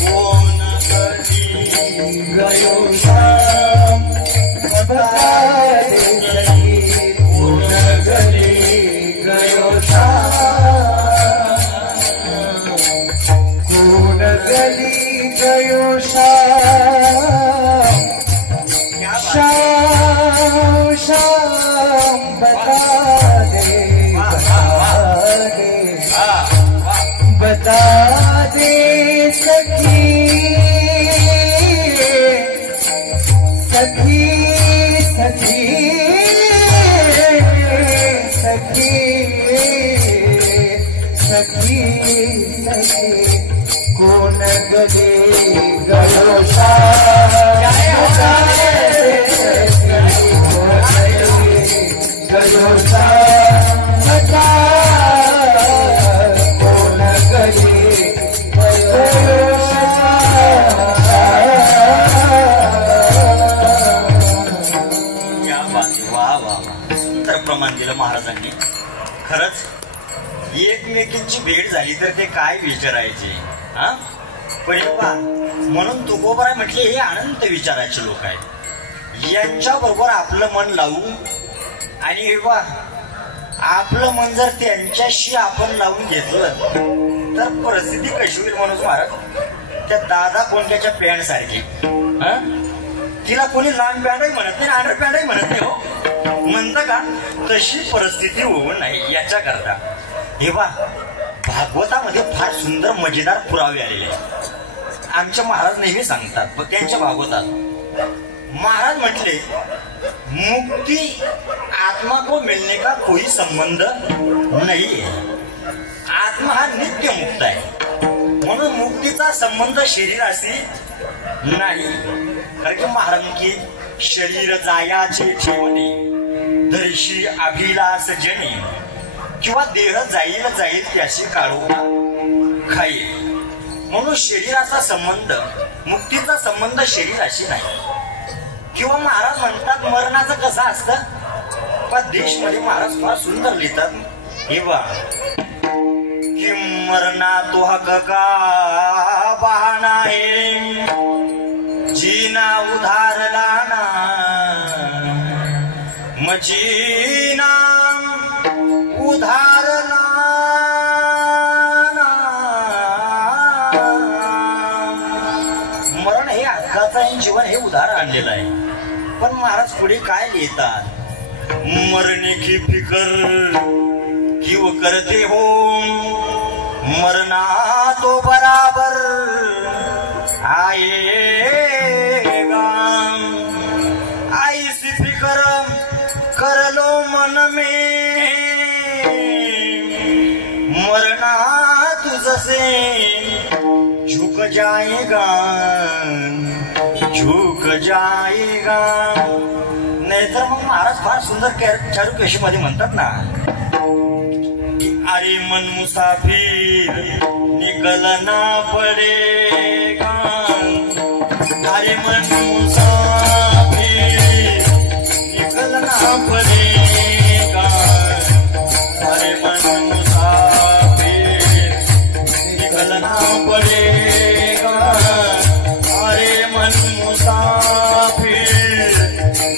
कोण गली गयो श्याम, बता दे, कोण गली गयो श्याम, कोण गली गयो श्याम, श्याम श्याम बता दे, बता दे सखी, सखी सखी सखी सखी सखी, कोण गली गयो श्याम, बता दे सखी, कोण गयो श्याम, बता कोण गली गयो श्याम. क्या बात आहे. वा वा वा, सुंदर प्रमाण दिलं महाराजांनी. खरंच एकमेकींची भेट झाली तर ते काय विचारायचे. हा पण पहा म्हणून तुकोबाराय म्हटले हे अनंत विचाराचे लोक आहेत. यांच्या बरोबर आपलं मन लावू आणि हे पहा आपलं मन जर त्यांच्याशी आपण लावून घेतलं तर परिस्थिती कशी होईल. म्हणून महाराज त्या दादा कोणत्याच्या पॅन्ट सारखी, तिला कोणी लांब पॅन्टही म्हणत नाही, अंडर पॅन्टही म्हणत नाही. हो म्हणतं का तशी परिस्थिती होऊ नये याच्याकरता हे बा भागवतामध्ये फार सुंदर मजेदार पुरावे आलेले आहेत. आमचे महाराज नेहमी सांगतात पण त्यांच्या भागवतात महाराज म्हटले मुक्ति आत्मा को मिलने का कोई संबंध नहीं है. आत्मा हा नित्य मुक्त आहे म्हणून मुक्तीचा संबंध शरीराशी नाही. कारण की महाराज की शरीर जायाचे ठेवणे दर्शी अभिलाष जने किंवा देह जाईल जाईल त्याशी काढू खाईल. म्हणून शरीराचा संबंध, मुक्तीचा संबंध शरीराशी नाही. किंवा महाराज म्हणतात मरणाचं कसं असतं, पण देश मध्ये महाराज फार सुंदर लिहितात. हे बा कि मरना तो हक का बहाना है, जीना उधारला ना मजीना उधारला ना. मरण हे हक्काचं आहे, जीवन हे उधार आणलेलं आहे. पण महाराज पुढे काय लिहितात, मरने की फिकर क्यों करते हो, मरना तो बराबर आएगा. ऐसी फिकर कर लो मन में, मरना तुझसे झुक जाएगा झुक जाएगा. नाहीतर मग महाराज फार सुंदर चारुकेशी मध्ये म्हणतात ना, अरे मन मुसाफिर निकलना पडेगा, अरे मन मुसाफिर निकलना पडेगा, अरे मन मुसाफिर निकलना पडेगा, अरे मन मुसाफिर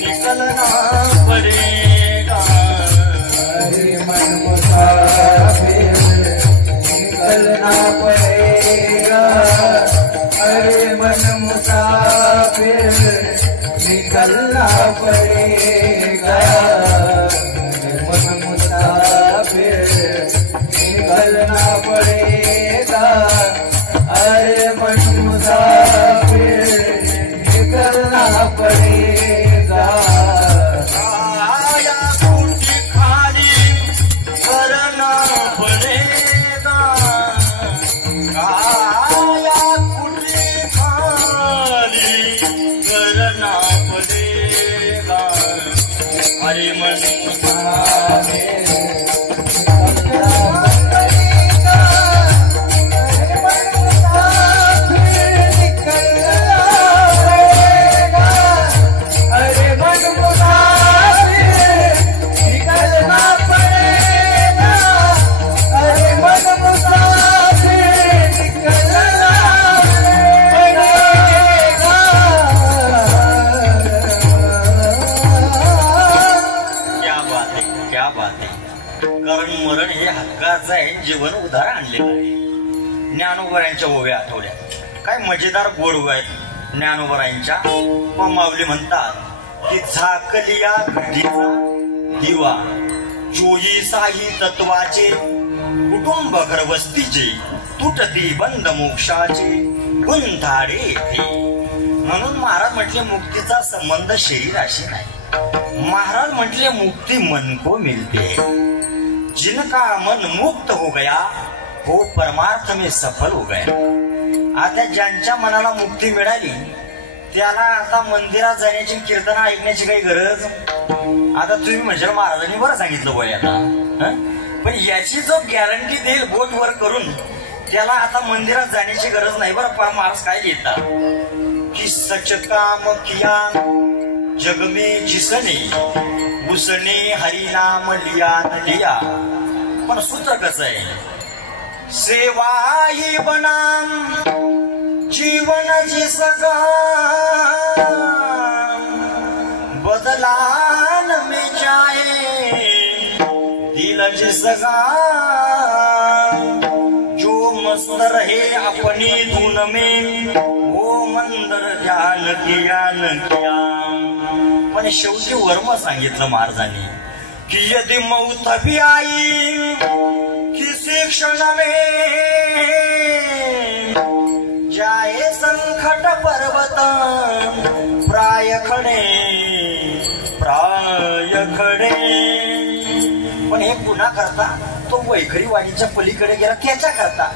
निकलना पडेगा, अरे मन मुसाफिर निकलना पड़ेगा, अरे मन मुसाफिर निकलना पड़ेगा, मन मुसाफिर निकलना पड़ेगा, अरे मन मुसाफिर निकलना पड़ेगा. आया कुटी खाली करना पड़ेगा, आया कुटी खाली करना पड़ेगा, अरे मन मुसाफिर मरण हे हक्काचं आहे, जीवन उधार आणलेलं आहे. ज्ञानोबरांच्या ओव्या आठवल्या, काय मजेदार गोड ओव्या आहेत ज्ञानोबरांच्या. माऊली म्हणतात की झाकलिया घटीचा दिवा, चोवीसाही तत्वाचे कुटुंब घर वस्तीचे, तुटती बंद मोक्षाचे गुंथाडे येथे. म्हणून महाराज म्हटले मुक्तीचा संबंध शरीराशी नाही. महाराज म्हटले मुक्ती मन को मिलते, जिनका मन मुक्त हो गया वो परमार्थ में सफल हो गया. आता ज्यांच्या मनाला मुक्ती मिळाली त्याला आता मंदिरात जाण्याची, कीर्तन ऐकण्याची काही गरज. आता तुम्ही म्हणजे महाराजांनी बरं सांगितलं बोल आता, पण याची जो गॅरंटी देईल बोट वर करून त्याला आता मंदिरात जाण्याची गरज नाही. बरं महाराज काय लिहितात की सच काम किया जग में जिसने, उसने हरिनाम लिया न लिया. पण सूत्र कसं आहे, सेवा ही बनाम जीवन जिसका बदलान में जाए, दिल जिसका जो मस्त रहे अपनी धुन में, वो मंदर ध्यान किया न किया. पण शेवटी वर्म सांगितलं महाराजांनी की यदि मौत भी आई किसी क्षण में, जाए संकट पर्वत प्राय खडे प्राय खडे. पण हे पुन्हा करता तो वैखरीवाडीच्या पलीकडे गेला त्याच्या करता.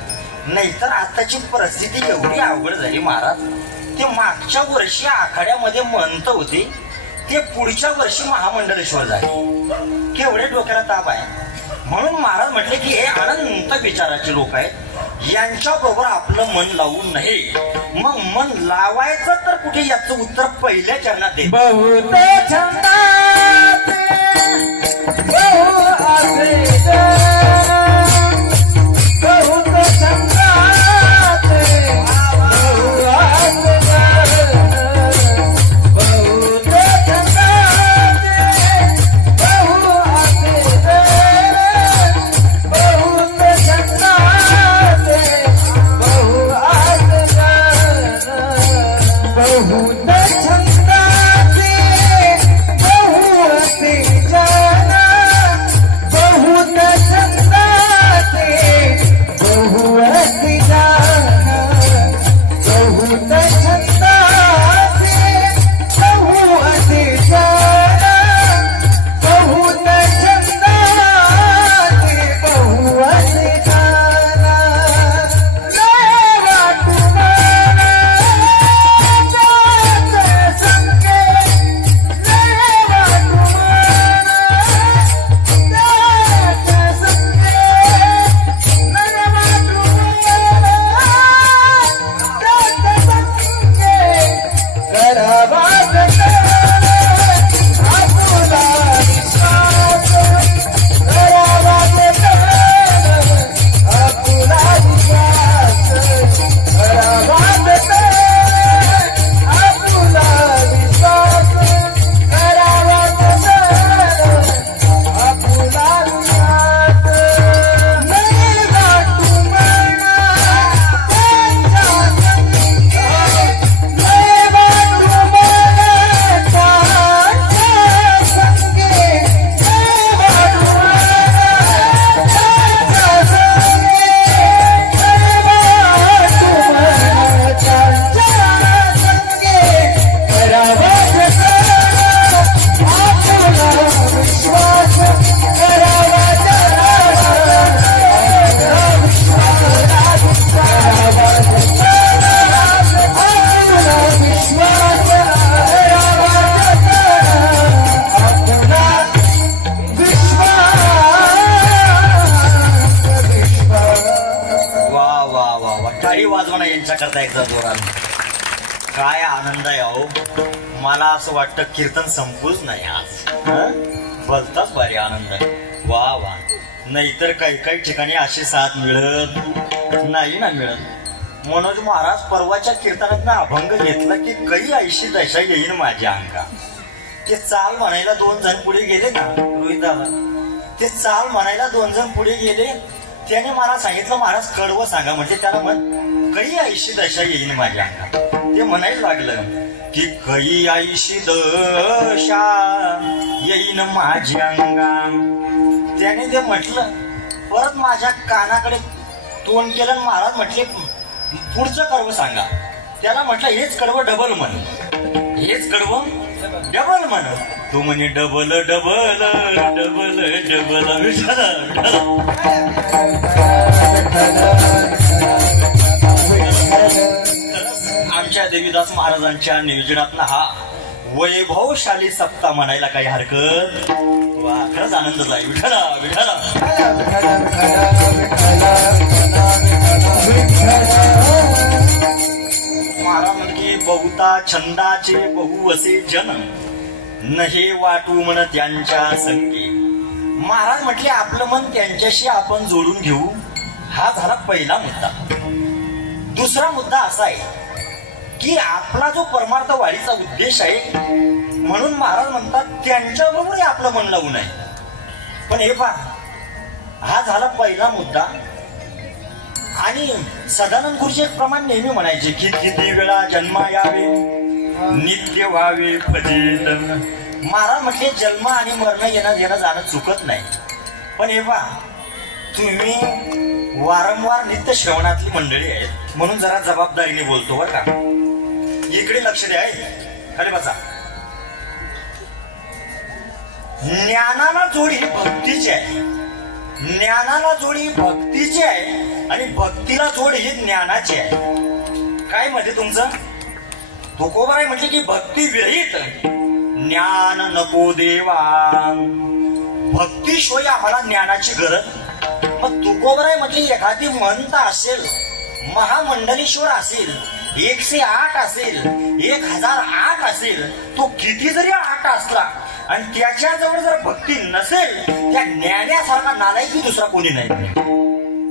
नाहीतर आताची परिस्थिती एवढी अवघड झाली महाराज, ते मागच्या वर्षी आखाड्यामध्ये मंत होते ते पुढच्या वर्षी महामंडलेश्वर झाले. केवढे डोक्याला ताप आहे. म्हणून महाराज म्हटले की हे अनंत विचाराचे लोक आहेत, यांच्या बरोबर आपलं मन लावू नये. मग मन लावायचं तर कुठे, याचं उत्तर पहिल्या चरणात दे. बहुत छंदात बहु आसे बहुत छंदात बहु आसे बहुत छंदात बहु आसे बहुत छंदात बहु आसे बहुत छंदाते बहुत जाना बहुत छंदाते बहुत जाना बहुत छंदाते बहुत जाना बहुत छंदाते बहुत जाना लेवा तुम्हारा संगे लेवा तुम्हारा संगे लेवा तुम्हारा संगे करावा आपला विश्वास करावा आपला विश्वास करावा आपला विश्वास करावा आपला विश्वास लेवा तुम्हारा त्यांच्या संगे लेवा तुम्हारा त्यांच्या संगे लेवा तुम्हारा त्यांच्या संगे लेवा तुम्हारा त्यांच्या संगे करावा आपला विश्वास करावा वा वा वा वा, टाळी वाजवा ना यांच्याकरता एकदा जोरात. काय आनंद आहे अहो. मला असं वाटतं कीर्तन संपूच नाही आज. भलताच भारी आनंद आहे. वा वा. नाहीतर काही काही ठिकाणी अशी साथ मिळत नाही ना मिळत. मनोज महाराज परवाच्या कीर्तनात अभंग घेतला की काही ऐशी दशा येईन माझ्या अंगा. ते चाल म्हणायला 2 जण पुढे गेले ना रोहित दादा, ते चाल म्हणायला 2 जण पुढे गेले. त्याने मला सांगितलं महाराज कडवं सांगा. म्हणजे त्याला म्हण काही ऐशी दशा येईन माझ्या अंगा. ते म्हणायला लागलं की काही ऐशी दशा येईन माझ्या अंगा. त्याने ते म्हटलं. परत माझ्या कानाकडे तोंड केलं. महाराज म्हटले पुढचं कडवं सांगा. त्याला म्हटलं हेच कडवं डबल म्हण, हेच कडवं डबल म्हण. तू म्हणे डबल डबल डबल डबल. आमच्या देवीदास महाराजांच्या नियोजनातला हा वैभवशाली सप्ताह म्हणायला काही हरकत. वा, खरंच आनंद आहे. विठ्ठला विठ्ठला. महाराज म्हणजे बहुता छंदाचे बहु असे जन नहे वाटू म्हण त्यांच्या संगी. महाराज म्हटले आपलं मन त्यांच्याशी आपण जोडून घेऊ. हा झाला पहिला मुद्दा. दुसरा मुद्दा असा आहे की आपला जो परमार्थ वाढीचा उद्देश आहे, म्हणून महाराज म्हणतात त्यांच्याबरोबरही आपलं मन लावू नये. पण हे पहा, हा झाला पहिला मुद्दा. आणि सदानंद गुरुजी एक प्रमाण नेहमी म्हणायचे की किती वेळा जन्मा यावे नित्य व्हावे फजित. महाराज म्हटले जन्म आणि मरण येणं जाणं चुकत नाही. पण हे पहा, तुम्ही वारंवार नित्य श्रवणातली मंडळी आहेत, म्हणून जरा जबाबदारीने बोलतो बरं का. इकडे लक्ष द्या. अरे बसा. ज्ञानाला जोडी भक्तीची आहे, ज्ञानाला जोडी भक्तीची आहे आणि भक्तीला जोड ही ज्ञानाची आहे. काय मध्ये तुमचं तुकोबाराय म्हटले की भक्ती विरहित ज्ञान नको देवा. भक्तीशिवाय आम्हाला ज्ञानाची गरज. मग तुकोबराय म्हटली एखादी मंत असेल, महामंडलेश्वर असेल, 108 असेल, 1008 असेल, तो किती जरी 8 असला आणि त्याच्याजवळ जर भक्ती नसेल, त्या ज्ञानासारखा नालायकी दुसरा कोणी नाही.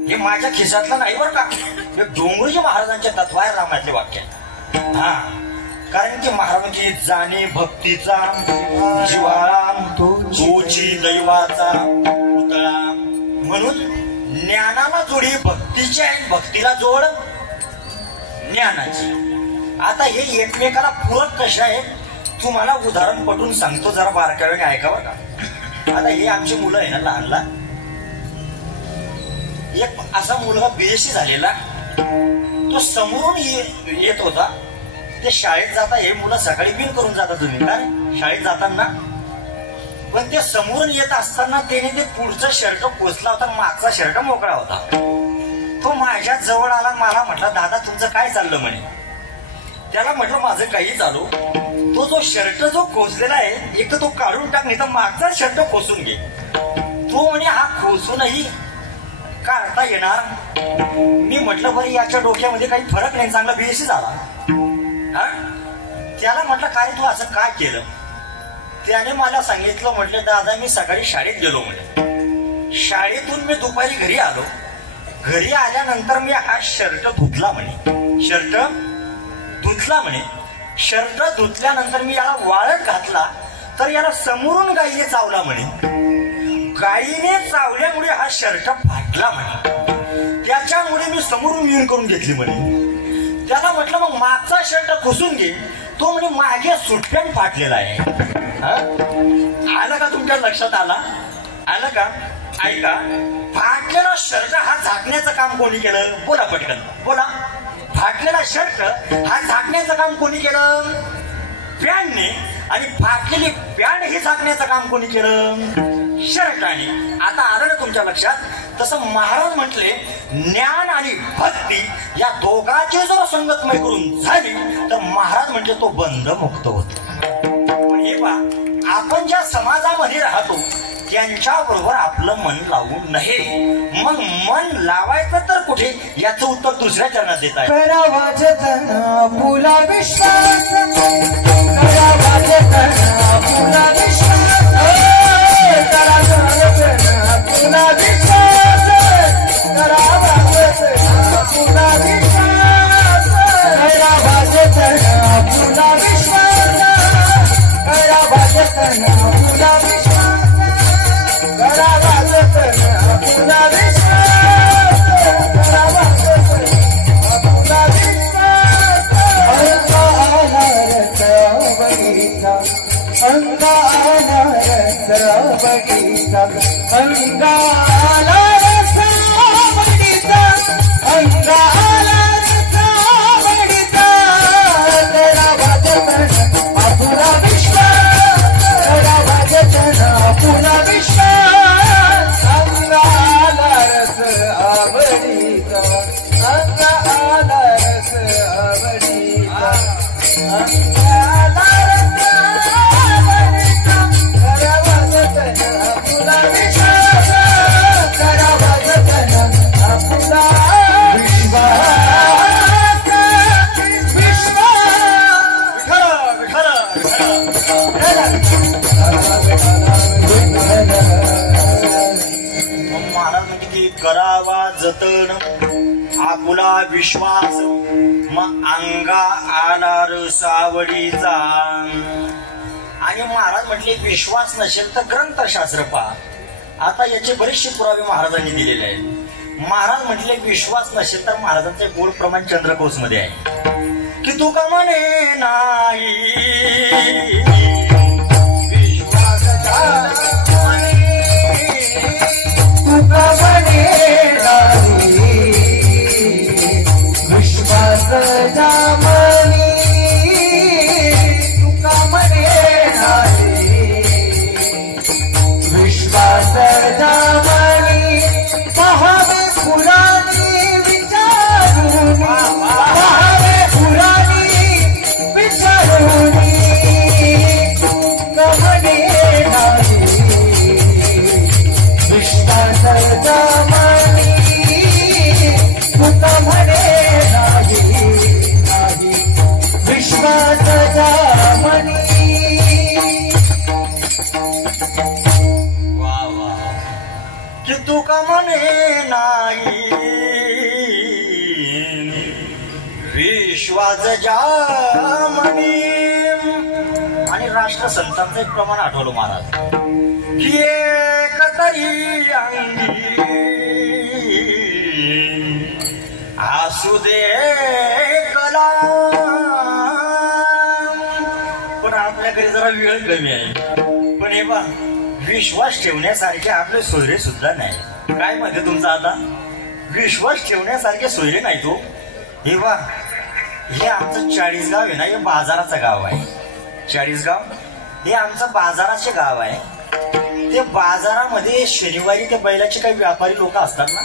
हे माझ्या खिशातलं नाही बरं का, हे डोंगरीजी महाराजांच्या तत्व आहे रामातले वाक्य. हा, कारण की महाराजांची जाणे भक्तीचा जिव्हाळा तोची दैवाचा पुतळा. म्हणून ज्ञानाला जोडी भक्तीची आहे, भक्तीला जोड ज्ञानाची. आता हे एकमेकाला पूरक कसे आहेत तुम्हाला उदाहरण पटून सांगतो, जरा बारकाईने ऐका बरं का. आता हे आमची मुलं आहे ना लहान लहान, एक असा मुलगा बीएससी झालेला, तो समोरून येत होता. ते शाळेत जाता, हे मुलं सकाळी बिन करून जाता तुम्ही काय शाळेत जाताना, पण ते समोरून येत असताना त्याने ते पुढचा शर्ट पोचला होता, मागचा शर्ट मोकळा होता. तो माझ्या जवळ आला, मला म्हटला दादा तुमचं काय चाललं म्हणे. त्याला म्हटलं माझं काही चालू. तो जो शर्ट जो खोचलेला आहे एक तर तो काढून टाक, नाही तर मागचा शर्ट खोसून घे. तो म्हणे हा खोसूनही काढता येणार. मी म्हटलं बरं याच्या डोक्यामध्ये काही फरक नाही, चांगला बीएससी झाला. त्याला म्हटलं काय तू असं काय केलं. त्याने मला सांगितलं, म्हटलं दादा मी सकाळी शाळेत गेलो म्हणे, शाळेतून मी दुपारी घरी आलो, घरी आल्यानंतर मी हा शर्ट धुतला म्हणे, शर्ट धुतला म्हणे. शर्ट धुतल्यानंतर मी याला वाळत घातला तर याला समोरून गाईने चावला म्हणे. गाईने चावल्यामुळे हा शर्ट फाटला म्हणे. त्याच्यामुळे मी समोरून येऊन करून घेतली म्हणे. त्याला म्हटलं मग मागचा शर्ट खोसून घे. तो म्हणे मागे सुटपॅन फाटलेला आहे. आलं का तुमच्या लक्षात आलं का. ऐका, फाटलेला शर्ट हा झाकण्याचं काम कोणी केलं बोला पटकन बोला. फाटलेला शर्ट हा झाकण्याचं काम कोणी केलं पॅन्टने, आणि फाटलेली पॅन्ट हे झाकण्याचं काम कोणी केलं शर्टाने. आता आलं ना तुमच्या लक्षात. तसं महाराज म्हटले ज्ञान आणि भक्ती या दोघांची जर संगतमय करून झाली तर महाराज म्हटले तो बंध मुक्त होतो. पण हे पहा, आपण ज्या समाजामध्ये राहतो त्यांच्या बरोबर आपलं मन लावू नये. मग मन लावायचं तर कुठे याचं उत्तर दुसऱ्या चरणात देत आहे. करावा जतना पुला विश्वास, करावा जतना पुला विश्वास, करावा जतना पुला विश्वास, करावा जतना पुला विश्वास, करावा जतना पुला विश्वास, करावा जतना पुला विश्वास, करावा जतना पुला विश्वास, करावा जतना पुला विश्वास. अंगाला रस बगीचा, अंगाला रस बगीचा, अंगाला रस बगीचा, करावा जतना पुला विश्वास, करावा जतना पुला विश्वास. अंगाला रस आवडीचा, अंगाला रस आवडीचा, अंगाला रस आवडीचा, करावा जतना पुला विश्वास, करावा जतना पुला विश्वास, विश्वास. महाराज म्हणजे की करावा जतन आपुला विश्वास, मग अंगा आला रसावडीचा. आणि महाराज म्हटले विश्वास नसेल तर ग्रंथशास्त्र पहा. आता याचे बरेचसे पुरावे महाराजांनी दिलेले आहेत. महाराज म्हटले विश्वास नसेल तर महाराजांचे गोड प्रमाण चंद्रकोश मध्ये आहे की तू का म्हणे नाही विश्वास विश्वास जामनी, तुका म्हणे नाही विश्वास जामनी. पहावे पुराणी विचारून, पहावे पुराणी विचारून, तुका म्हणे नाही तुका म्हणे नाही विश्वास ज्या म्हणी. आणि राष्ट्रसंतांचं एक प्रमाण आठवलं महाराज की एक तरी अंगी असू दे कला. पण आपल्याकडे जरा वेळ कमी आहे. पण हे बा विश्वास ठेवण्यासारखे आपले सोयरे सुद्धा नाही. काय म्हणते तुमचा आता विश्वास ठेवण्यासारखे सोयरे नाही तो. हे बा हे आमचं 40 गाव आहे ना, हे बाजाराचं गाव आहे. 40 गाव हे आमचं बाजाराचे गाव आहे. ते बाजारामध्ये शनिवारी ते बैलाचे काही व्यापारी लोक असतात ना,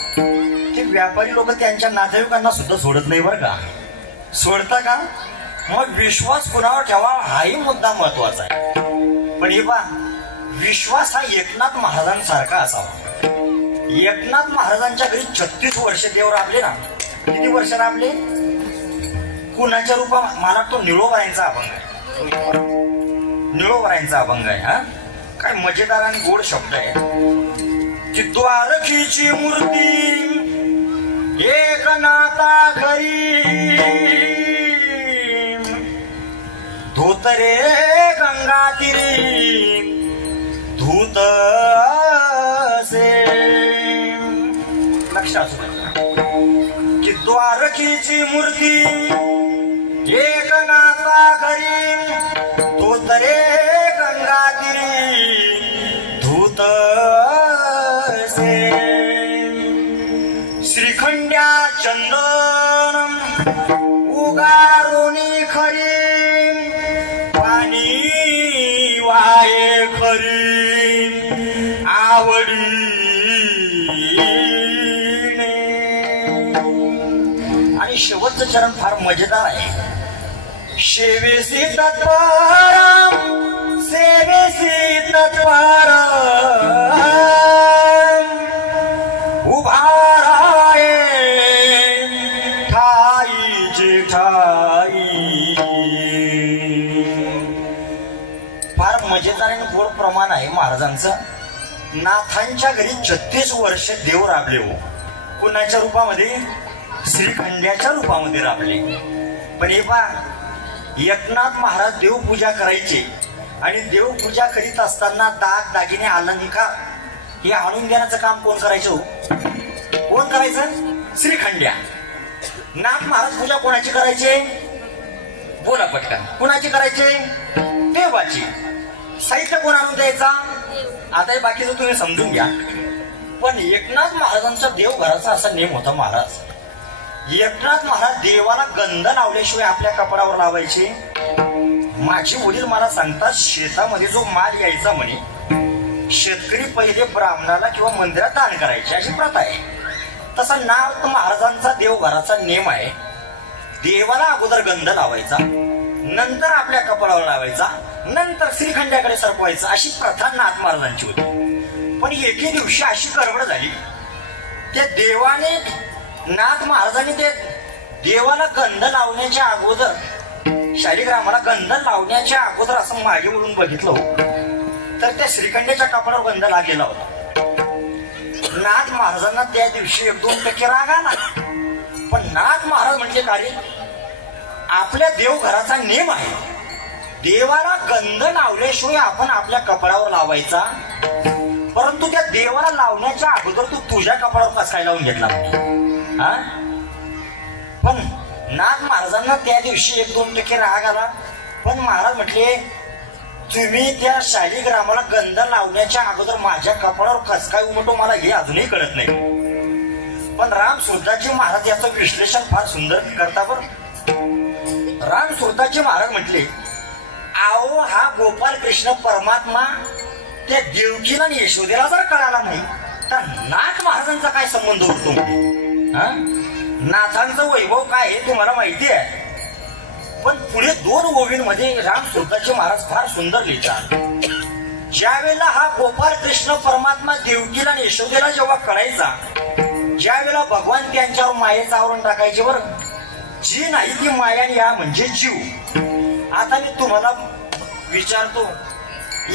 ते व्यापारी लोक त्यांच्या नातेवाईकांना सुद्धा सोडत नाही बरं का. सोडता का? मग विश्वास कुणावर ठेवा हाही मुद्दा महत्वाचा आहे. पण हे बा विश्वास हा एकनाथ महाराजांसारखा असावा. एकनाथ महाराजांच्या घरी 36 वर्ष देव राबले ना. किती वर्ष राबले? कुणाच्या रूपा मला तो निळोबाईंचा अभंग आहे. निळोबाईंचा अभंग आहे. हा काय मजेदार आणि गोड शब्द आहे की द्वारकीची मूर्ती एकनाथा घरी धोतरे गंगा तिरी धूत से. लक्षात की द्वारकीची मूर्ती एकनाथा घरी धोतरे गंगा तिरी धूत से. श्रीखंड्या चंदन उगारोनी खरी पाणी वाये खरी आवडी. आणि शेवटचं चरण फार मजेदार आहे. सेवेसी तत्पर सेवेसी तत्पर उभाराये ठाईचे ठाई. फार मजेदार आणि गोड प्रमाण आहे महाराजांचं. नाथांच्या घरी 36 वर्ष देव राबले हो. कुणाच्या रूपामध्ये? श्रीखंड्याच्या रूपामध्ये राबले. पण हे पहा एकनाथ महाराज देवपूजा करायचे आणि देवपूजा करीत असताना दाग दागिने अलंकार हे आणून देण्याचं काम कोण करायचं? कोण करायचं? श्रीखंड्या. नाथ महाराज पूजा कोणाची करायचे? बोला पटकन. कोणाची करायचे? देवाची. साहित्य कोण आणून द्यायचा? आता हे बाकीचं तुम्ही समजून घ्या. पण एकनाथ महाराजांचा देवघराचा असा नेम होता महाराज. एकनाथ महाराज देवाला गंध लावल्याशिवाय आपल्या कपडावर लावायचे. माझे वडील मला सांगतात शेतामध्ये जो माल यायचा म्हणे शेतकरी पहिले ब्राह्मणाला किंवा मंदिरात दान करायचे अशी प्रथा आहे. तसा नाथ महाराजांचा देवघराचा नेम आहे. देवाला अगोदर गंध लावायचा, नंतर आपल्या कपडावर लावायचा, नंतर श्रीखंड्याकडे सरकवायचा अशी प्रथा नाथ महाराजांची होती. पण एके दिवशी अशी गडबड झाली त्या देवाने नाथ महाराजांनी ते देवाला गंध लावण्याच्या अगोदर शालिग्रामाला गंध लावण्याच्या अगोदर असं मागे वळून बघितलं तर त्या श्रीखंड्याच्या कपडावर गंध लागलेला होता. नाथ महाराजांना त्या दिवशी 1-2 राग आला. पण नाथ महाराज म्हणजे काय? आपल्या देवघराचा नेम आहे देवाला गंध लावल्याशिवाय आपण आपल्या कपडावर लावायचा. परंतु त्या देवाला लावण्याच्या अगोदर तू तुझ्या कपडावर कसा काय लावून घेतला? पण नाथ महाराजांना त्या दिवशी 1-2 राग आला. पण महाराज म्हटले तुम्ही त्या शालिग्रामाला गंध लावण्याच्या अगोदर माझ्या कपडावर कस काय उमटो मला हे अजूनही कळत नाही. पण राम सुरदासजी महाराज याचं विश्लेषण फार सुंदर करता. पण राम सुरदासजी महाराज म्हटले आओ हा गोपाल कृष्ण परमात्मा त्या देवकीला आणि यशोदेला जर कळाला नाही तर नाथ महाराजांचा काय संबंध उरतो? नाथांचं वैभव काय हे तुम्हाला माहिती आहे. पण पुढे 2 ओवींमध्ये राम सुरदासजी महाराज फार सुंदर लिहितात. ज्या वेळेला हा गोपाल कृष्ण परमात्मा देवकीला आणि यशोदेला जेव्हा कळायचा, ज्या वेळेला भगवान त्यांच्यावर मायेचं आवरण टाकायचे बरं. जी नाही ती माया या म्हणजे जीव. आता मी तुम्हाला विचारतो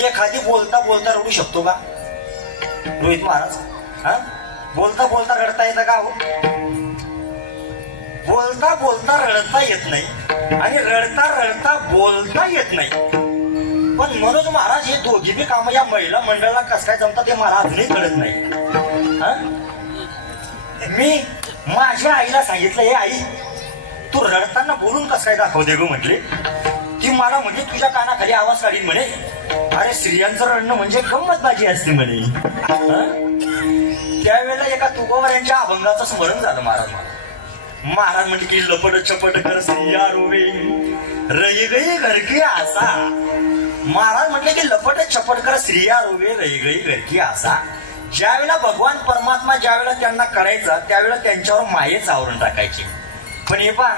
एखादी बोलता बोलता रडू शकतो का रोहित महाराज? बोलता बोलता रडता येतं का हो? बोलता बोलता रडता येत नाही आणि रडता रडता बोलता येत नाही. पण मनोज महाराज हे दोघी बी काम या महिला मंडळाला कसं काय जमतात ते मला अजूनही कळत नाही. मी माझ्या आईला सांगितलं, हे आई तू रडताना बोलून कसं काय दाखवते गो म्हटले. ती मला म्हणजे तुझ्या कानाखाली आवाज काढीन म्हणे, अरे स्त्रियांचं रडणं म्हणजे गंमतबाजी असते म्हणे. त्यावेळेला एका तुकोबऱ्यांच्या अभंगाचं स्मरण झालं महाराज मला. महाराज म्हणजे की लपट चपट कर स्त्रिया रोवे रई गई घरकी आसा. महाराज म्हटले की लपट चपट कर स्त्रिया रोवे रई गई घरकी आसा. ज्यावेळेला भगवान परमात्मा ज्यावेळेला त्यांना करायचा त्यावेळेला त्यांच्यावर मायेच आवरून टाकायची. पण हे पहा,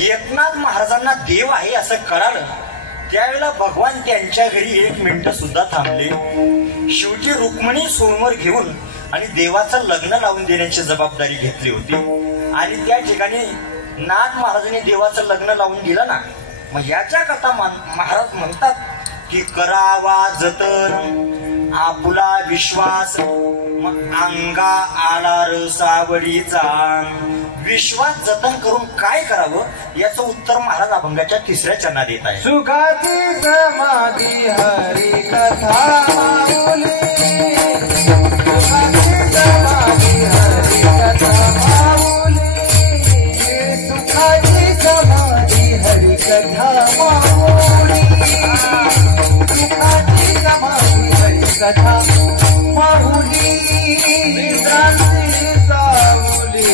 एकनाथ महाराजांना देव आहे असं कळालं त्यावेळेला भगवान त्यांच्या घरी 1 मिनिट सुद्धा थांबले. शेवटी रुक्मिणी सोमवार घेऊन आणि देवाचं लग्न लावून देण्याची जबाबदारी घेतली होती. आणि त्या ठिकाणी नाथ महाराजांनी देवाचं लग्न लावून दिलं ना. मग याच्या कथा महाराज म्हणतात की करावा जतन आपुला विश्वास, मग अंगा आला रसावडीचा. विश्वास जतन करून काय करावं याचं उत्तर महाराज अभंगाच्या 3ऱ्या चरणात देत आहे. सुखाची समाधी हरी कथा माऊली, सुखाची समाधी हरी कथा माऊली, सुखाची समाधी हरी कथा माऊली, सुखाची समाधी हरी कथा माऊली. विश्रांती सावली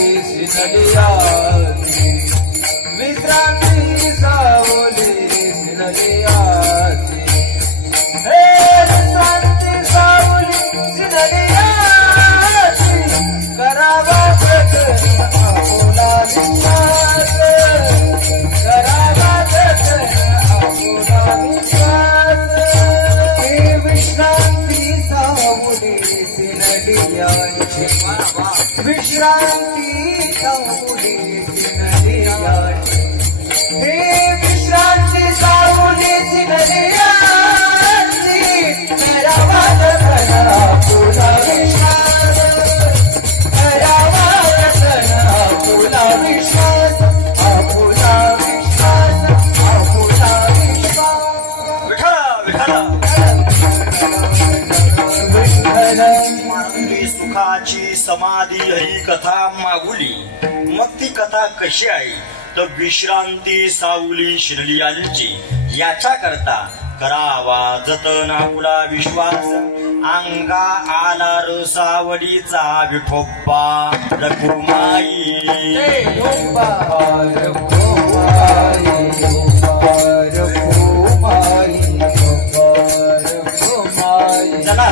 सिनलियाची, विश्रांती सावली सिनलियाची, हे विश्रांती सावली सिनलियाची. करावा जतन आपुला विश्वास, करावा जतन आपुला विश्वास. हे विश्रांती सावली सिनलियाची, विश्रांती सावली सिनलियाची, हे विश्रांती सावली सिनलियाची. करावा जतन आपुला विश्वास, करावा जतन आपुला विश्वास, आपुला विश्वास, आपुला विश्वास. विठ्ठल सुखाची समाधी हरी कथा मागुली. मग ती कथा कशी आहे तर विश्रांती सावली शिरलियांची. याच्या करता करावा जतन आपुला विश्वास, अंगा आला रसावडीचा. विठोबा रघुमाई, चला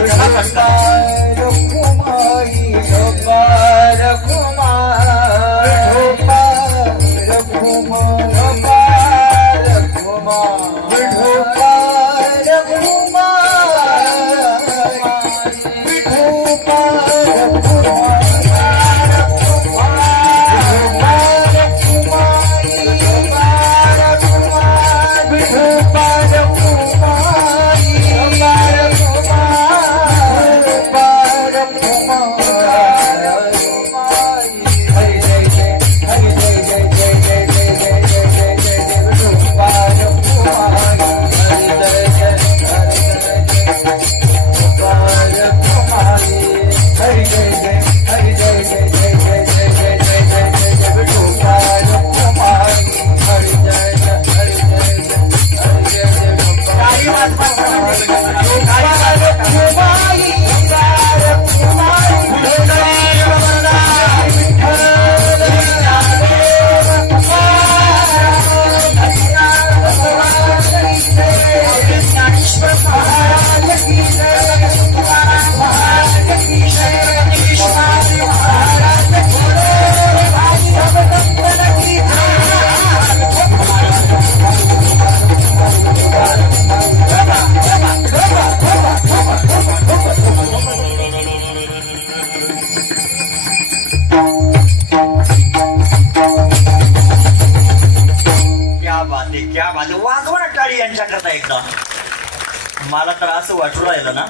मला तर असं वाटू राहिलं ना,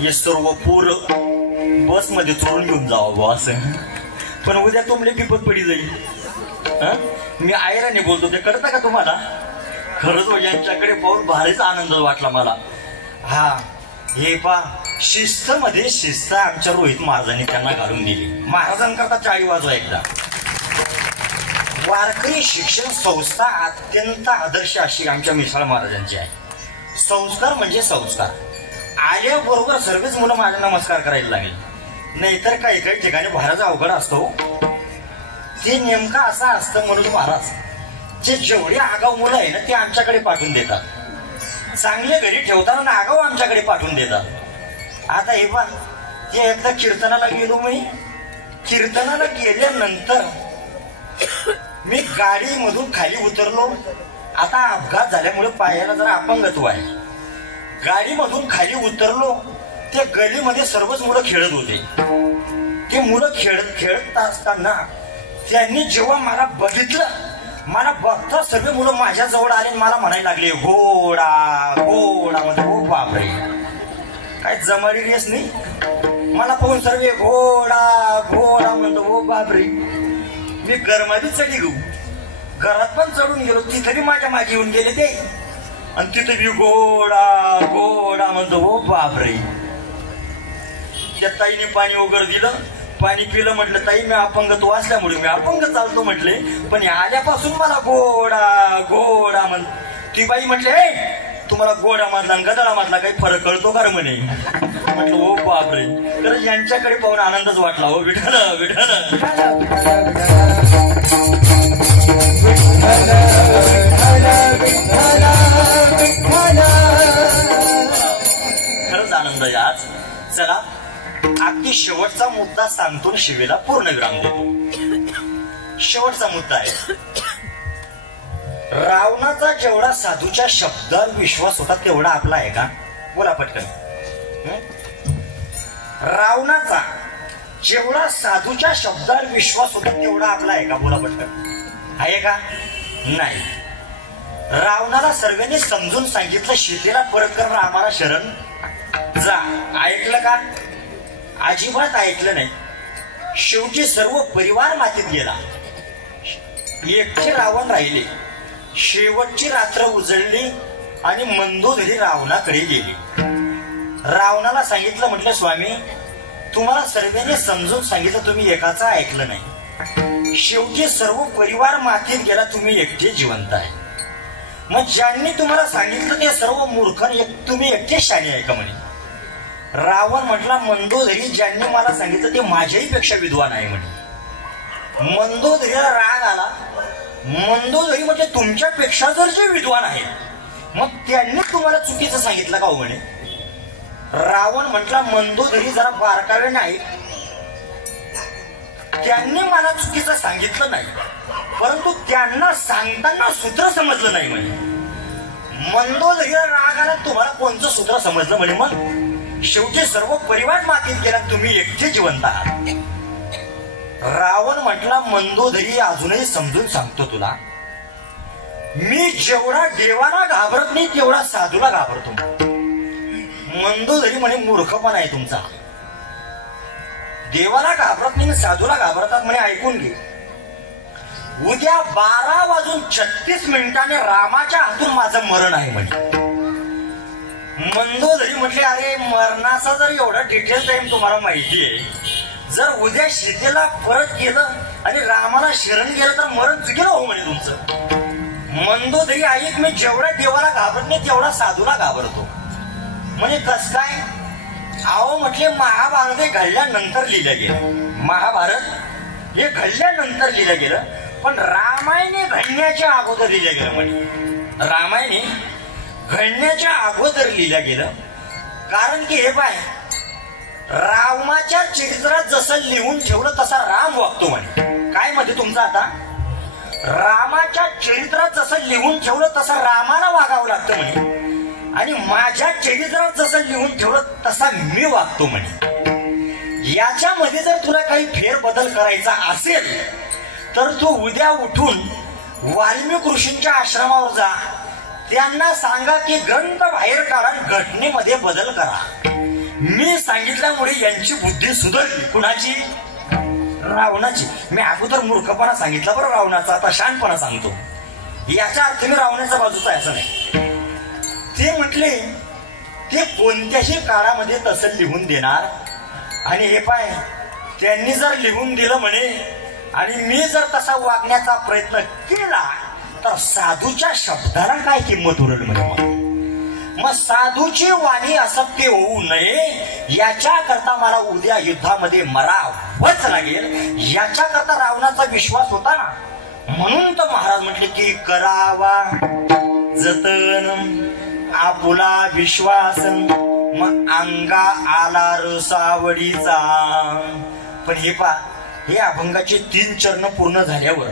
हे सर्व पूर बसमध्ये चोरून घेऊन जावं बुवा असं. पण उद्या तुमले बिपत पडी जाईल. मी आयराने बोलतो ते कळतं का तुम्हाला? खरंच यांच्याकडे पाहून भारीच आनंद वाटला मला. हा हे पा शिस्त मध्ये शिस्त आमच्या रोहित महाराजांनी त्यांना घालून दिली. महाराजांकरता टाळी वाजवा एकदा. वारकरी शिक्षण संस्था अत्यंत आदर्श अशी आमच्या मिसाळ महाराजांची आहे. संस्कार म्हणजे संस्कार. आल्याबरोबर सर्वच मुलं माझ्या नमस्कार करायला लागेल. नाहीतर काही काही ठिकाणी महाराज अवघड असतो. ते नेमकं असं असतं म्हणून महाराज जे जेवढे आगाऊ मुलं आहे ना ते आमच्याकडे पाठवून देतात. चांगले घरी ठेवताना ना आगाऊ आमच्याकडे पाठवून देतात. आता हे पहा ते एकदा कीर्तनाला गेलो. मी कीर्तनाला गेल्यानंतर मी गाडीमधून खाली उतरलो. आता अपघात झाल्यामुळे पायाला जरा अपंगत्व आहे. गाडीमधून खाली उतरलो. त्या गलीमध्ये सर्वच मुलं खेळत होते. ते मुलं खेळत असताना त्यांनी जेव्हा मला बघितलं, मला बघता सर्व मुलं माझ्या जवळ आले. मला म्हणायला लागले घोडा घोडा. म्हणजे हो बापरे काय जमाडी रेस नाही. मला पाहून सर्व घोडा घोडा म्हणतो. हो बापरे मी गरमादी चढी घेऊ. घरात पण चढून गेलो. तिथे बी माझ्या मागे येऊन गेले ते. आणि तिथे बी घोडा घोडा म्हणतो. हो बापरे. त्या ताईने पाणी वगैरे दिलं. पाणी पिलं. म्हटलं ताई मी अपंगत्व असल्यामुळे मी अपंग चालतो म्हटले. पण आल्यापासून मला घोडा घोडा म्हण. ती बाई म्हटले हे तुम्हाला गोडा मारला गदळा मारला काही फरक कळतो का रे म्हणे. म्हटलं हो बापरे. तर यांच्याकडे पाहून आनंदच वाटला. हो विठ्ठल विठ्ठल. खरंच आनंद आहे आज. चला अगदी शेवटचा मुद्दा सांगतो. शिवेला पूर्ण विराम देतो. शेवटचा मुद्दा आहे रावणाचा जेवढा साधूच्या शब्दावर विश्वास होता तेवढा आपला आहे का? बोला पटकन. रावणाचा जेवढा साधूच्या शब्दावर विश्वास होता तेवढा आपला आहे का? बोला पटकन. आहे का? नाही. रावणाला सर्वांनी समजून सांगितलं सीतेला परत कर आम्हाला शरण जा. ऐकलं का? अजिबात ऐकलं नाही. शेवटी सर्व परिवार मातीत गेला. एकटे रावण राहिले. शेवटची रात्र उजळली आणि मंदोदरी रावणाकडे गेली. रावणाला सांगितलं म्हटलं स्वामी तुम्हाला सर्वांनी समजून सांगितलं तुम्ही एकाचं ऐकलं नाही. शेवटी सर्व परिवार मातीत गेला. तुम्ही एकटे जिवंत आहे. मग ज्यांनी तुम्हाला सांगितलं ते सर्व मूर्ख तुम्ही एकटे शाणे आहे का म्हणे. रावण म्हटला मंदोदरी ज्यांनी मला सांगितलं ते माझ्याही पेक्षा विद्वान आहे म्हणे. मंदोदरीला राग आला. मंदोदरी म्हणजे तुमच्यापेक्षा जर जे विद्वान आहेत मग त्यांनी तुम्हाला चुकीचं सांगितलं का हो म्हणे. रावण म्हटला मंदोदरी जरा बारकावे नाही. त्यांनी मला चुकीचं सांगितलं नाही परंतु त्यांना सांगताना सूत्र समजलं नाही म्हणे. मंदोदरीला राग आला तुम्हाला कोणतं सूत्र समजलं म्हणे. मग शेवटी सर्व परिवार मातीत गेला. तुम्ही एकटे जिवंत आहात. रावण म्हटला मंदोदरी अजूनही समजून सांगतो तुला. मी जेवढा देवाला घाबरत नाही तेवढा साधूला घाबरतो. मंदोदरी म्हणे मूर्खपणा आहे तुमचा. देवाला घाबरत नाही साधूला घाबरतात म्हणे. ऐकून घे. उद्या 12:36 रामाच्या हातून माझं मरण आहे म्हणे. मंदोदरी म्हटले अरे मरणाचा जर एवढा डिटेल टाइम तुम्हाला माहिती आहे. जर उद्या सीतेला परत गेलं आणि रामाला शरण गेलं तर मरण चुकेलं हो म्हणे तुमचं. मंदोदरी ऐक मी जेवढा देवाला घाबरत नाही तेवढा साधूला घाबरतो म्हणजे कस काय. अहो म्हटले महाभारत हे घडल्यानंतर लिहिलं गेलं. महाभारत हे घडल्यानंतर लिहिलं गेलं पण रामायणे घडण्याच्या अगोदर लिहिलं गेलं म्हणे. रामायणे घडण्याच्या अगोदर लिहिलं गेलं कारण की हे पाय रामाच्या चरित्रात जसं लिहून ठेवलं तसा राम वागतो म्हणे. काय मध्ये तुमचं आता रामाच्या चरित्रात जसं लिहून ठेवलं तसं रामाला वागावं लागतं म्हणे. आणि माझ्या चरित्रात जसं लिहून ठेवलं तसा मी वागतो म्हणे. याच्यामध्ये जर तुला काही फेरबदल करायचा असेल तर तू उद्या उठून वाल्मिक ऋषींच्या आश्रमावर जा. त्यांना सांगा की ग्रंथ बाहेर काढा घटनेमध्ये बदल करा. मी सांगितल्यामुळे यांची बुद्धी सुधारली. कुणाची? रावणाची. मी अगोदर मूर्खपणा सांगितला बरं रावणाचा, आता शानपणा सांगतो. याच्या अर्थ मी रावणाच्या बाजूचा असं नाही. ते म्हटले ते कोणत्याही काळामध्ये तसं लिहून देणार. आणि हे पाय, त्यांनी जर लिहून दिलं म्हणे आणि मी जर तसा वागण्याचा प्रयत्न केला तर साधूच्या शब्दाला काय किंमत उरल म्हणे. मग साधूची वाणी असत्य होऊ नये याच्याकरता मला उद्या युद्धामध्ये मरावंच लागेल. याच्याकरता रावणाचा विश्वास होता ना, म्हणून तर महाराज म्हटले की करावा जतन आपुला विश्वास मग अंगा आला रसावडीचा. पण हे पा, हे अभंगाचे 3 चरण पूर्ण झाल्यावर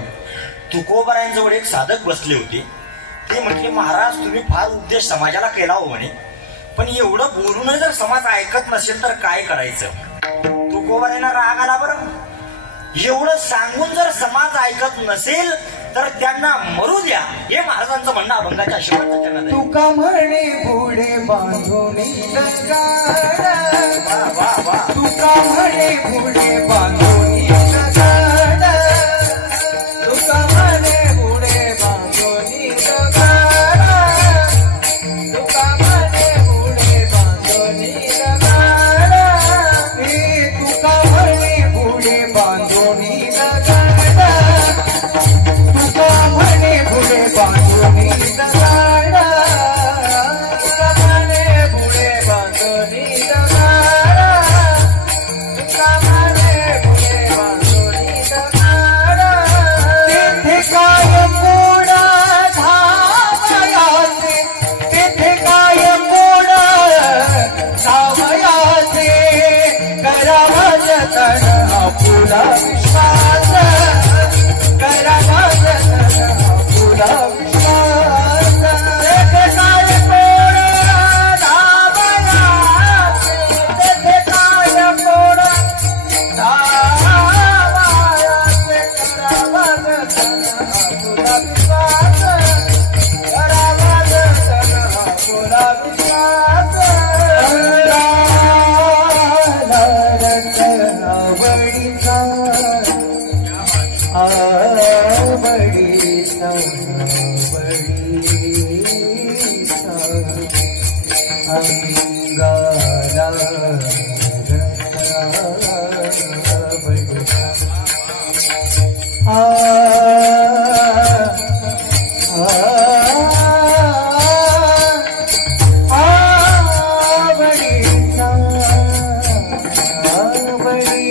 तुकोबारायांजवळ एक साधक बसले होते. ते म्हटले महाराज तुम्ही फार उपदेश समाजाला केला हो म्हणे, पण एवढं बोलून जर समाज ऐकत नसेल तर काय करायचं. तुकोबारायांना राग आला बरं. एवढं सांगून जर समाज ऐकत नसेल तर त्यांना मरू द्या, हे महाराजांचं म्हणणं अभंगाच्या शेवटच्या चरणात. तुका म्हणे पुढे बांधून जगाड, वा वा. तुका म्हणे पुढे बांधून जगाड, तुका म्हणे पुढे बांधून जगाड, तुका म्हणे पुढे बांधून जगाड, तुका म्हणे पुढे बांधून जगाड, तुका म्हणे पुढे बांधून जगाड, तुका म्हणे पुढे बांधून जगाड, तुका म्हणे पुढे बांधून जगाड. तिथे काय मोड धावयाचे, तिथे काय मोड धावयाचे, करावा जतन आपुला विश्वास, करावा जतन आपुला विश्वास. तिथे काय मोड धावयाचे, तिथे काय मोड धावयाचे, करावा जतन आपुला विश्वास, करावा जतन आपुला विश्वास.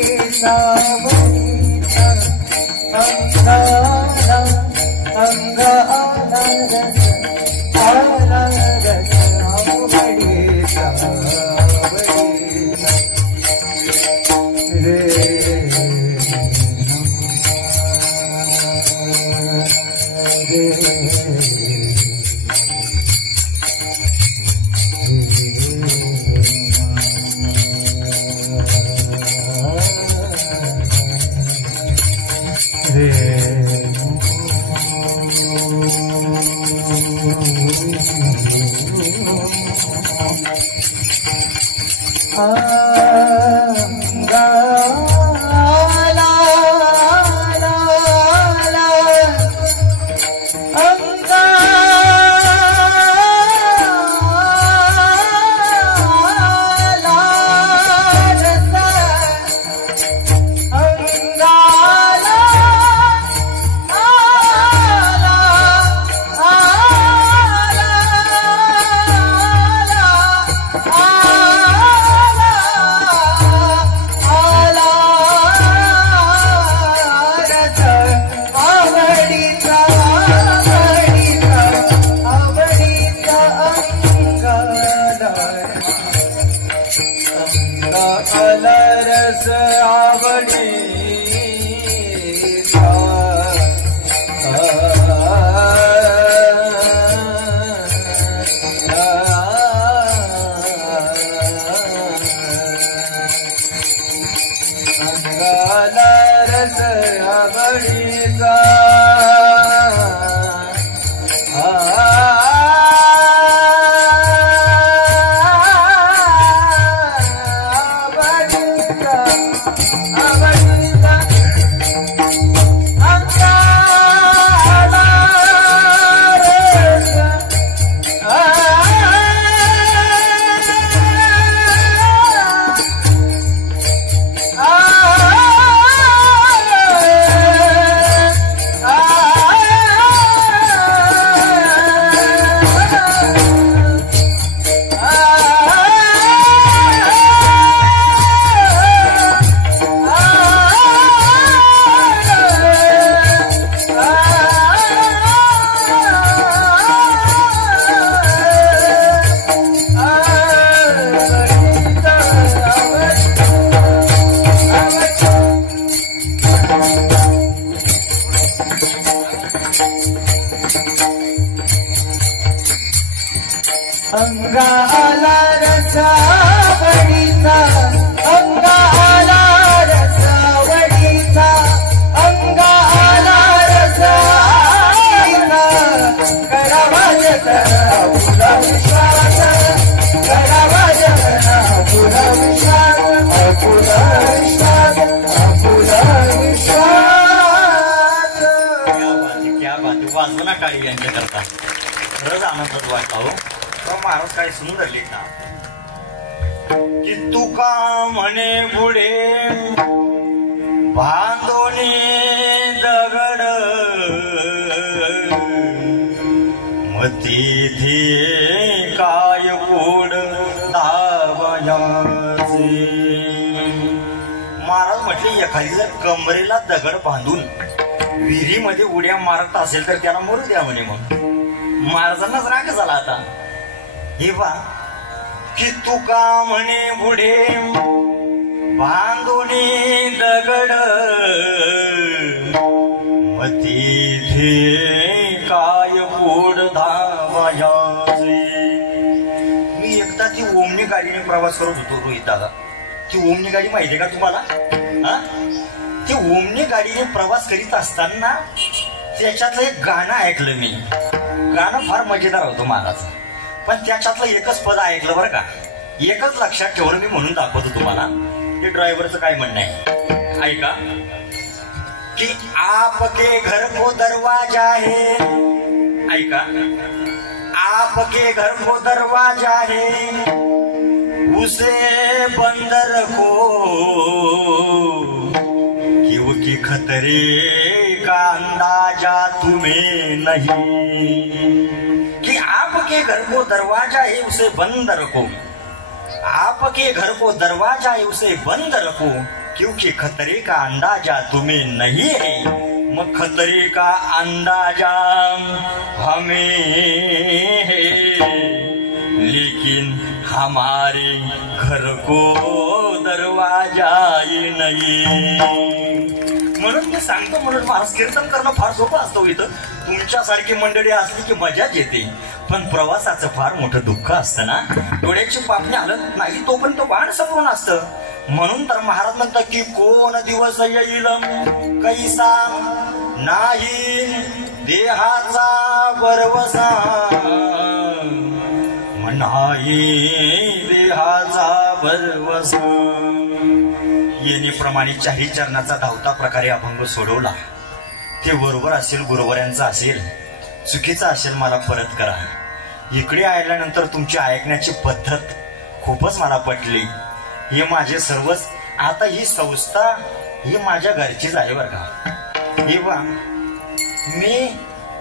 आवडीचा आवडीचा अंगाला अंगाला रसावडीचा अंगाला रसावडीचा अंगाला रसावडीचा करावाज करा पुरा विश्वास करावाज करा पुरा विश्वास पुरा विश्वास पुरा विश्वास. क्या बात वाजवू ना टाळी यांच्या करता. खरंच आनंदात वाटता हो. महाराज काय सुंदर लिहिता की तुका म्हणे पुढे बांधोनी दगड मतिथे काय पुढ धावयाचे. महाराज म्हटले एखादी जर कमरेला दगड बांधून विहिरीमध्ये उड्या मारत असेल तर त्याला मरू द्या म्हणे. मग महाराजांनाच राग झाला आता. हे बा की तुका म्हणे पुढे बांधोनी दगड मतिथे काय पुढ धावयाचे. मी एकदा ती ओमनी गाडीने प्रवास करत होतो रोहित दादा. ती ओमनी गाडी माहितीये का तुम्हाला? ती ओमनी गाडीने प्रवास करीत असताना त्याच्यातलं एक गाणं ऐकलं मी. गाणं फार मजेदार होतं महाराज. पण त्याच्यातलं एकच पद ऐकलं बरं का. एकच लक्षात ठेवलं मी म्हणून दाखवतो तुम्हाला. हे ड्रायव्हरचं काय म्हणणं आहे ऐका की आपके घर को दरवाजा है. ऐका आपके घर को दरवाजा है उसे बंद रखो क्योंकि खतरे का अंदाजा तुम्हें नहीं. कि आपके घर को दरवाजा है उसे बंद रखो आपके घर को दरवाजा है उसे बंद रखो क्योंकि खतरे का अंदाजा तुम्हें नहीं है. मग खतरे का अंदाजा हमें है लेकिन हमारे घर को दरवाजा ही नहीं. म्हणून मी सांगतो म्हणून महाराज कीर्तन करणं फार सोपं असतं. इथं तुमच्यासारखी मंडळी असली की मजाच येते. पण प्रवासाचं फार मोठं दुःख असतं ना. डोळ्याची पापणी हलत नाही तोपर्यंत वाण समोरून असतं. म्हणून तर महाराज म्हणतात की कोण दिवस येईल कैसा नाही देहाचा बरवसा नाही देहाचा बरवसा. येणेप्रमाणे चारी चरणाचा धावता प्रकारे अभंग सोडवला. ते बरोबर असेल गुरुवरांचा असेल चुकीचा असेल मला परत करा. इकडे आल्यानंतर तुमची ऐकण्याची पद्धत खूपच मला पटली. हे माझे सर्वच आता ही संस्था ही माझ्या घरचीच आहे बरं का. हे बा मी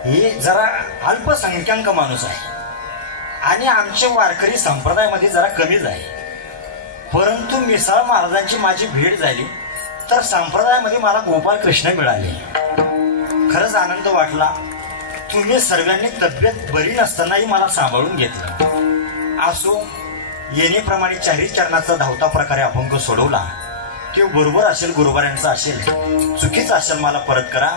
हे जरा अल्पसंख्याक माणूस आहे आणि आमचे वारकरी संप्रदायामध्ये जरा कमीच आहे. परंतु मिसाळ महाराजांची माझी भेट झाली तर संप्रदायामध्ये मला गोपाल कृष्ण मिळाले. खरंच आनंद वाटला. तुम्ही सर्वांनी तब्येत बरी नसतानाही मला सांभाळून घेतलं. असो येणेप्रमाणे चारी चरणाचा धावता प्रकारे अभंग सोडवला. ते बरोबर असेल गुरुवारांचा असेल चुकीचा असेल मला परत करा.